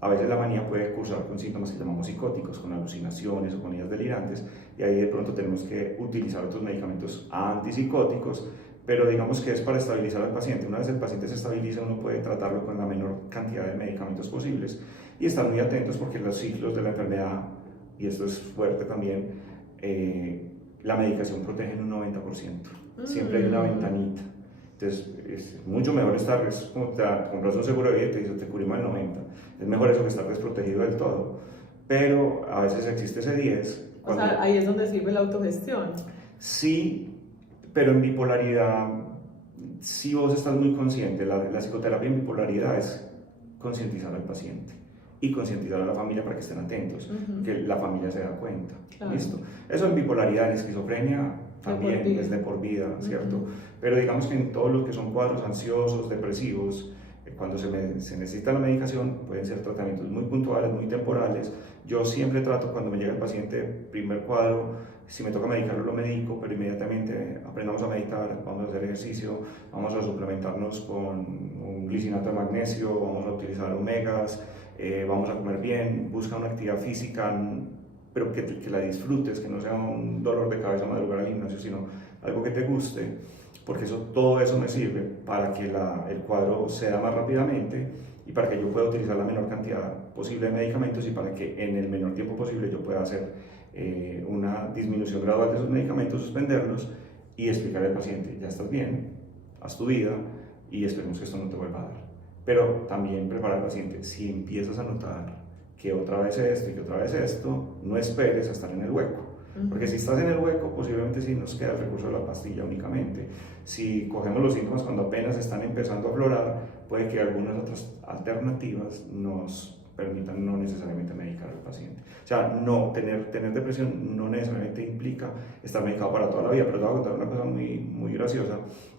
a veces la manía puede cursar con síntomas que llamamos psicóticos, con alucinaciones o con ideas delirantes, y ahí de pronto tenemos que utilizar otros medicamentos antipsicóticos, pero digamos que es para estabilizar al paciente. Una vez el paciente se estabiliza, uno puede tratarlo con la menor cantidad de medicamentos posibles y estar muy atentos, porque los ciclos de la enfermedad, y esto es fuerte también, la medicación protege en un 90%. Siempre hay una ventanita. Entonces es mucho mejor estar, es como te compras un seguro de vida y te dice te cubrimos el 90%. Es mejor eso que estar desprotegido del todo. Pero a veces existe ese 10%. O sea, ahí es donde sirve la autogestión. Sí, pero en bipolaridad, si vos estás muy consciente, la psicoterapia en bipolaridad es concientizar al paciente y concientizar a la familia para que estén atentos, que la familia se da cuenta. ¿Listo? Eso en bipolaridad. En esquizofrenia también es de por vida, ¿cierto? Pero digamos que en todos los que son cuadros ansiosos, depresivos, cuando se necesita la medicación, pueden ser tratamientos muy puntuales, muy temporales. Yo siempre trato, cuando me llega el paciente, primer cuadro, si me toca medicarlo, lo medico, pero inmediatamente aprendamos a meditar, vamos a hacer ejercicio, vamos a suplementarnos con un glicinato de magnesio, vamos a utilizar omegas, vamos a comer bien, busca una actividad física, pero que la disfrutes, que no sea un dolor de cabeza madrugar al gimnasio, sino algo que te guste, porque todo eso me sirve para que el cuadro se da más rápidamente y para que yo pueda utilizar la menor cantidad posible de medicamentos, y para que en el menor tiempo posible yo pueda hacer una disminución gradual de esos medicamentos, suspenderlos y explicarle al paciente, ya estás bien, haz tu vida y esperemos que esto no te vuelva a dar. Pero también preparar al paciente, si empiezas a notar que otra vez esto y que otra vez esto, no esperes a estar en el hueco. Porque si estás en el hueco, posiblemente sí nos queda el recurso de la pastilla únicamente. Si cogemos los síntomas cuando apenas están empezando a aflorar, puede que algunas otras alternativas nos permitan no necesariamente medicar al paciente. O sea, tener depresión no necesariamente implica estar medicado para toda la vida. Pero te voy a contar una cosa muy graciosa,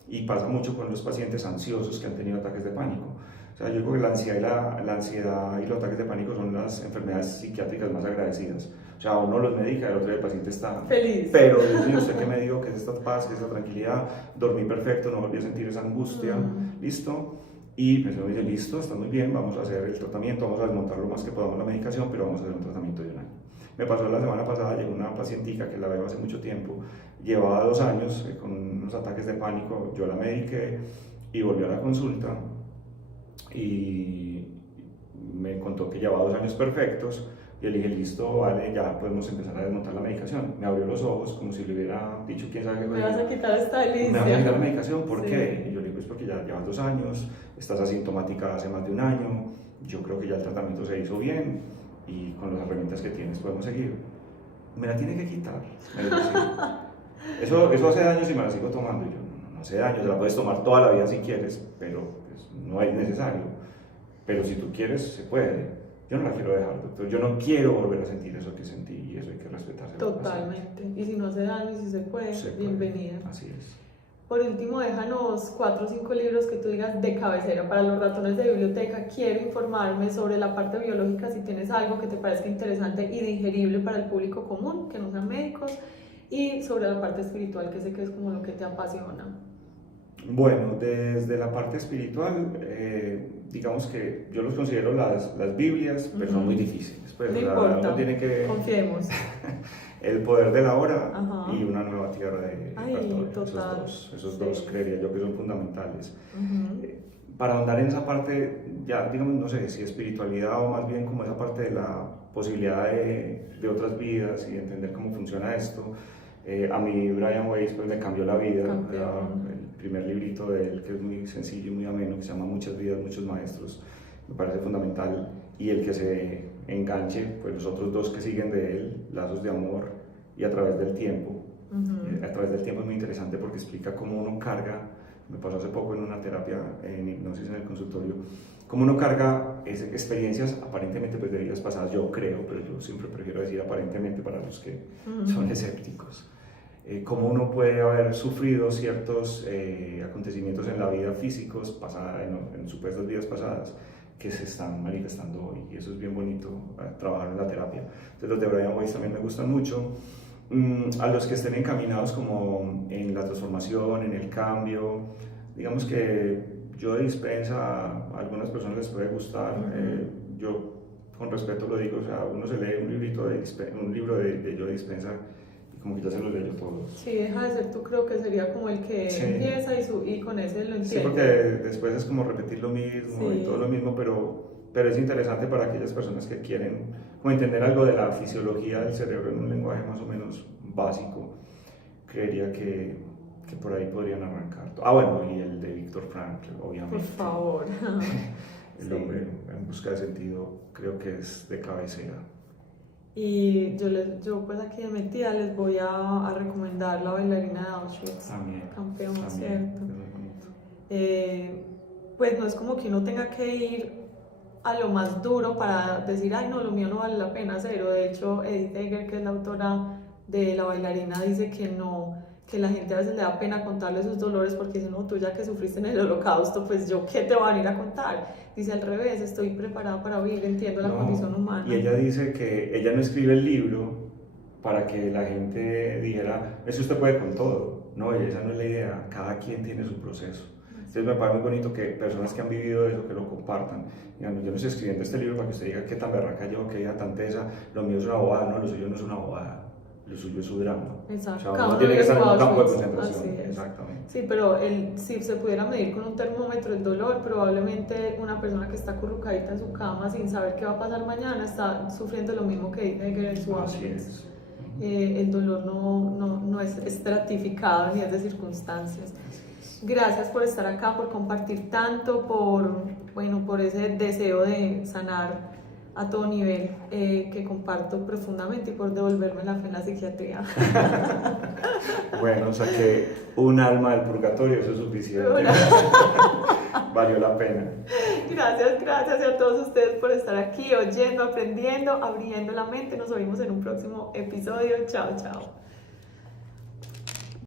y pasa mucho con los pacientes ansiosos que han tenido ataques de pánico. O sea, yo creo que la ansiedad y los ataques de pánico son las enfermedades psiquiátricas más agradecidas. O sea, uno los medica y el otro día el paciente está feliz. Pero Dios mío, ¿usted qué me dijo? ¿Qué es esta paz? ¿Qué es esta tranquilidad? Dormí perfecto, no volví a sentir esa angustia. ¿Listo? Y pues me dice, listo, está muy bien, vamos a hacer el tratamiento, vamos a desmontar lo más que podamos la medicación, pero vamos a hacer un tratamiento de 1 año. Me pasó la semana pasada, llegó una pacientica que la veo hace mucho tiempo, llevaba 2 años con unos ataques de pánico, yo la mediqué y volvió a la consulta y me contó que llevaba 2 años perfectos. Y yo le dije, listo, vale, ya podemos empezar a desmontar la medicación. Me abrió los ojos como si le hubiera dicho, quién sabe qué. Me vas a quitar esta delicia. Me vas a quitar la medicación, ¿por qué? Y yo le digo, pues porque ya llevas 2 años, estás asintomática hace más de 1 año, yo creo que ya el tratamiento se hizo bien y con las herramientas que tienes podemos seguir. Me la tiene que quitar. Me dijo, sí. Eso hace daño si me la sigo tomando. Y yo, no hace daño, se la puedes tomar toda la vida si quieres, pero pues, no es necesario. pero si tú quieres, se puede. Yo no la quiero dejar, doctor. Yo no quiero volver a sentir eso que sentí y eso hay que respetarse. Totalmente. Y si no hace daño y si se puede, bienvenida. Así es. Por último, déjanos 4 o 5 libros que tú digas de cabecera para los ratones de biblioteca. Quiero informarme sobre la parte biológica, si tienes algo que te parezca interesante y digerible para el público común, que no sean médicos, y sobre la parte espiritual, que sé que es como lo que te apasiona. Bueno, desde la parte espiritual, digamos que yo los considero las Biblias, pero son muy difíciles. Pues, no importa, uno tiene que... confiemos. El poder de la hora Ajá. y Una nueva tierra de total. Esos dos creería yo que son fundamentales. Para ahondar en esa parte, ya digamos, no sé si espiritualidad o más bien como esa parte de la posibilidad de otras vidas y de entender cómo funciona esto. A mí Brian Weiss pues, me cambió la vida. El primer librito de él, que es muy sencillo y muy ameno, que se llama Muchas vidas, muchos maestros, me parece fundamental. Y el que se enganche, pues los otros dos que siguen de él, Lazos de amor y A través del tiempo. A través del tiempo es muy interesante porque explica cómo uno carga, me pasó hace poco en una terapia en hipnosis en el consultorio, cómo uno carga experiencias aparentemente pues, de vidas pasadas, yo creo, pero yo siempre prefiero decir aparentemente para los que son escépticos. Cómo uno puede haber sufrido ciertos acontecimientos en la vida físicos, en supuestas vidas pasadas, que se están manifestando hoy, y eso es bien bonito, trabajar en la terapia. Entonces los de Brian Weiss también me gustan mucho. A los que estén encaminados como en la transformación, en el cambio, digamos que Joe Dispenza a algunas personas les puede gustar, yo con respeto lo digo, o sea, uno se lee un libro de Joe Dispenza y como que ya se los leyó todos. Sí, deja de ser tú, creo que sería como el que empieza y con ese lo entiende. Sí, porque después es como repetir lo mismo y todo lo mismo, pero es interesante para aquellas personas que quieren como entender algo de la fisiología del cerebro en un lenguaje más o menos básico. Creería que por ahí podrían arrancar. Bueno, y el de Viktor Frankl, obviamente. Por favor. El hombre en busca de sentido, creo que es de cabecera. Y yo pues aquí de metida les voy a recomendar La bailarina de Auschwitz. Campeón, ¿cierto? Pues no es como que uno tenga que ir a lo más duro para decir, ay no, lo mío no vale la pena hacerlo. De hecho, Edith Eger, que es la autora de La bailarina, dice que no, que la gente a veces le da pena contarle sus dolores porque dice, no, tú ya que sufriste en el holocausto, pues yo qué te voy a venir a contar. Dice al revés, estoy preparada para vivir, entiendo la condición humana. Y ella dice que ella no escribe el libro para que la gente dijera, eso usted puede con todo. No, esa no es la idea, cada quien tiene su proceso. Entonces me parece muy bonito que personas que han vivido eso, que lo compartan. Digamos, yo no estoy escribiendo este libro para que usted diga qué tan berraca yo, qué diga tan tesa, lo mío es una bobada, no, lo suyo no es una bobada. Lo suyo es su drama. Exacto. O sea, uno tiene que estar en un campo de concentración. Exactamente. Sí, pero si se pudiera medir con un termómetro el dolor, probablemente una persona que está acurrucadita en su cama sin saber qué va a pasar mañana está sufriendo lo mismo que Heidegger en su Auschwitz. El dolor no es estratificado ni es de circunstancias. Gracias por estar acá, por compartir tanto, por ese deseo de sanar a todo nivel, que comparto profundamente, y por devolverme la fe en la psiquiatría. Bueno, saqué un alma del purgatorio, eso es suficiente. Valió la pena. Gracias y a todos ustedes por estar aquí, oyendo, aprendiendo, abriendo la mente. Nos oímos en un próximo episodio. Chao, chao.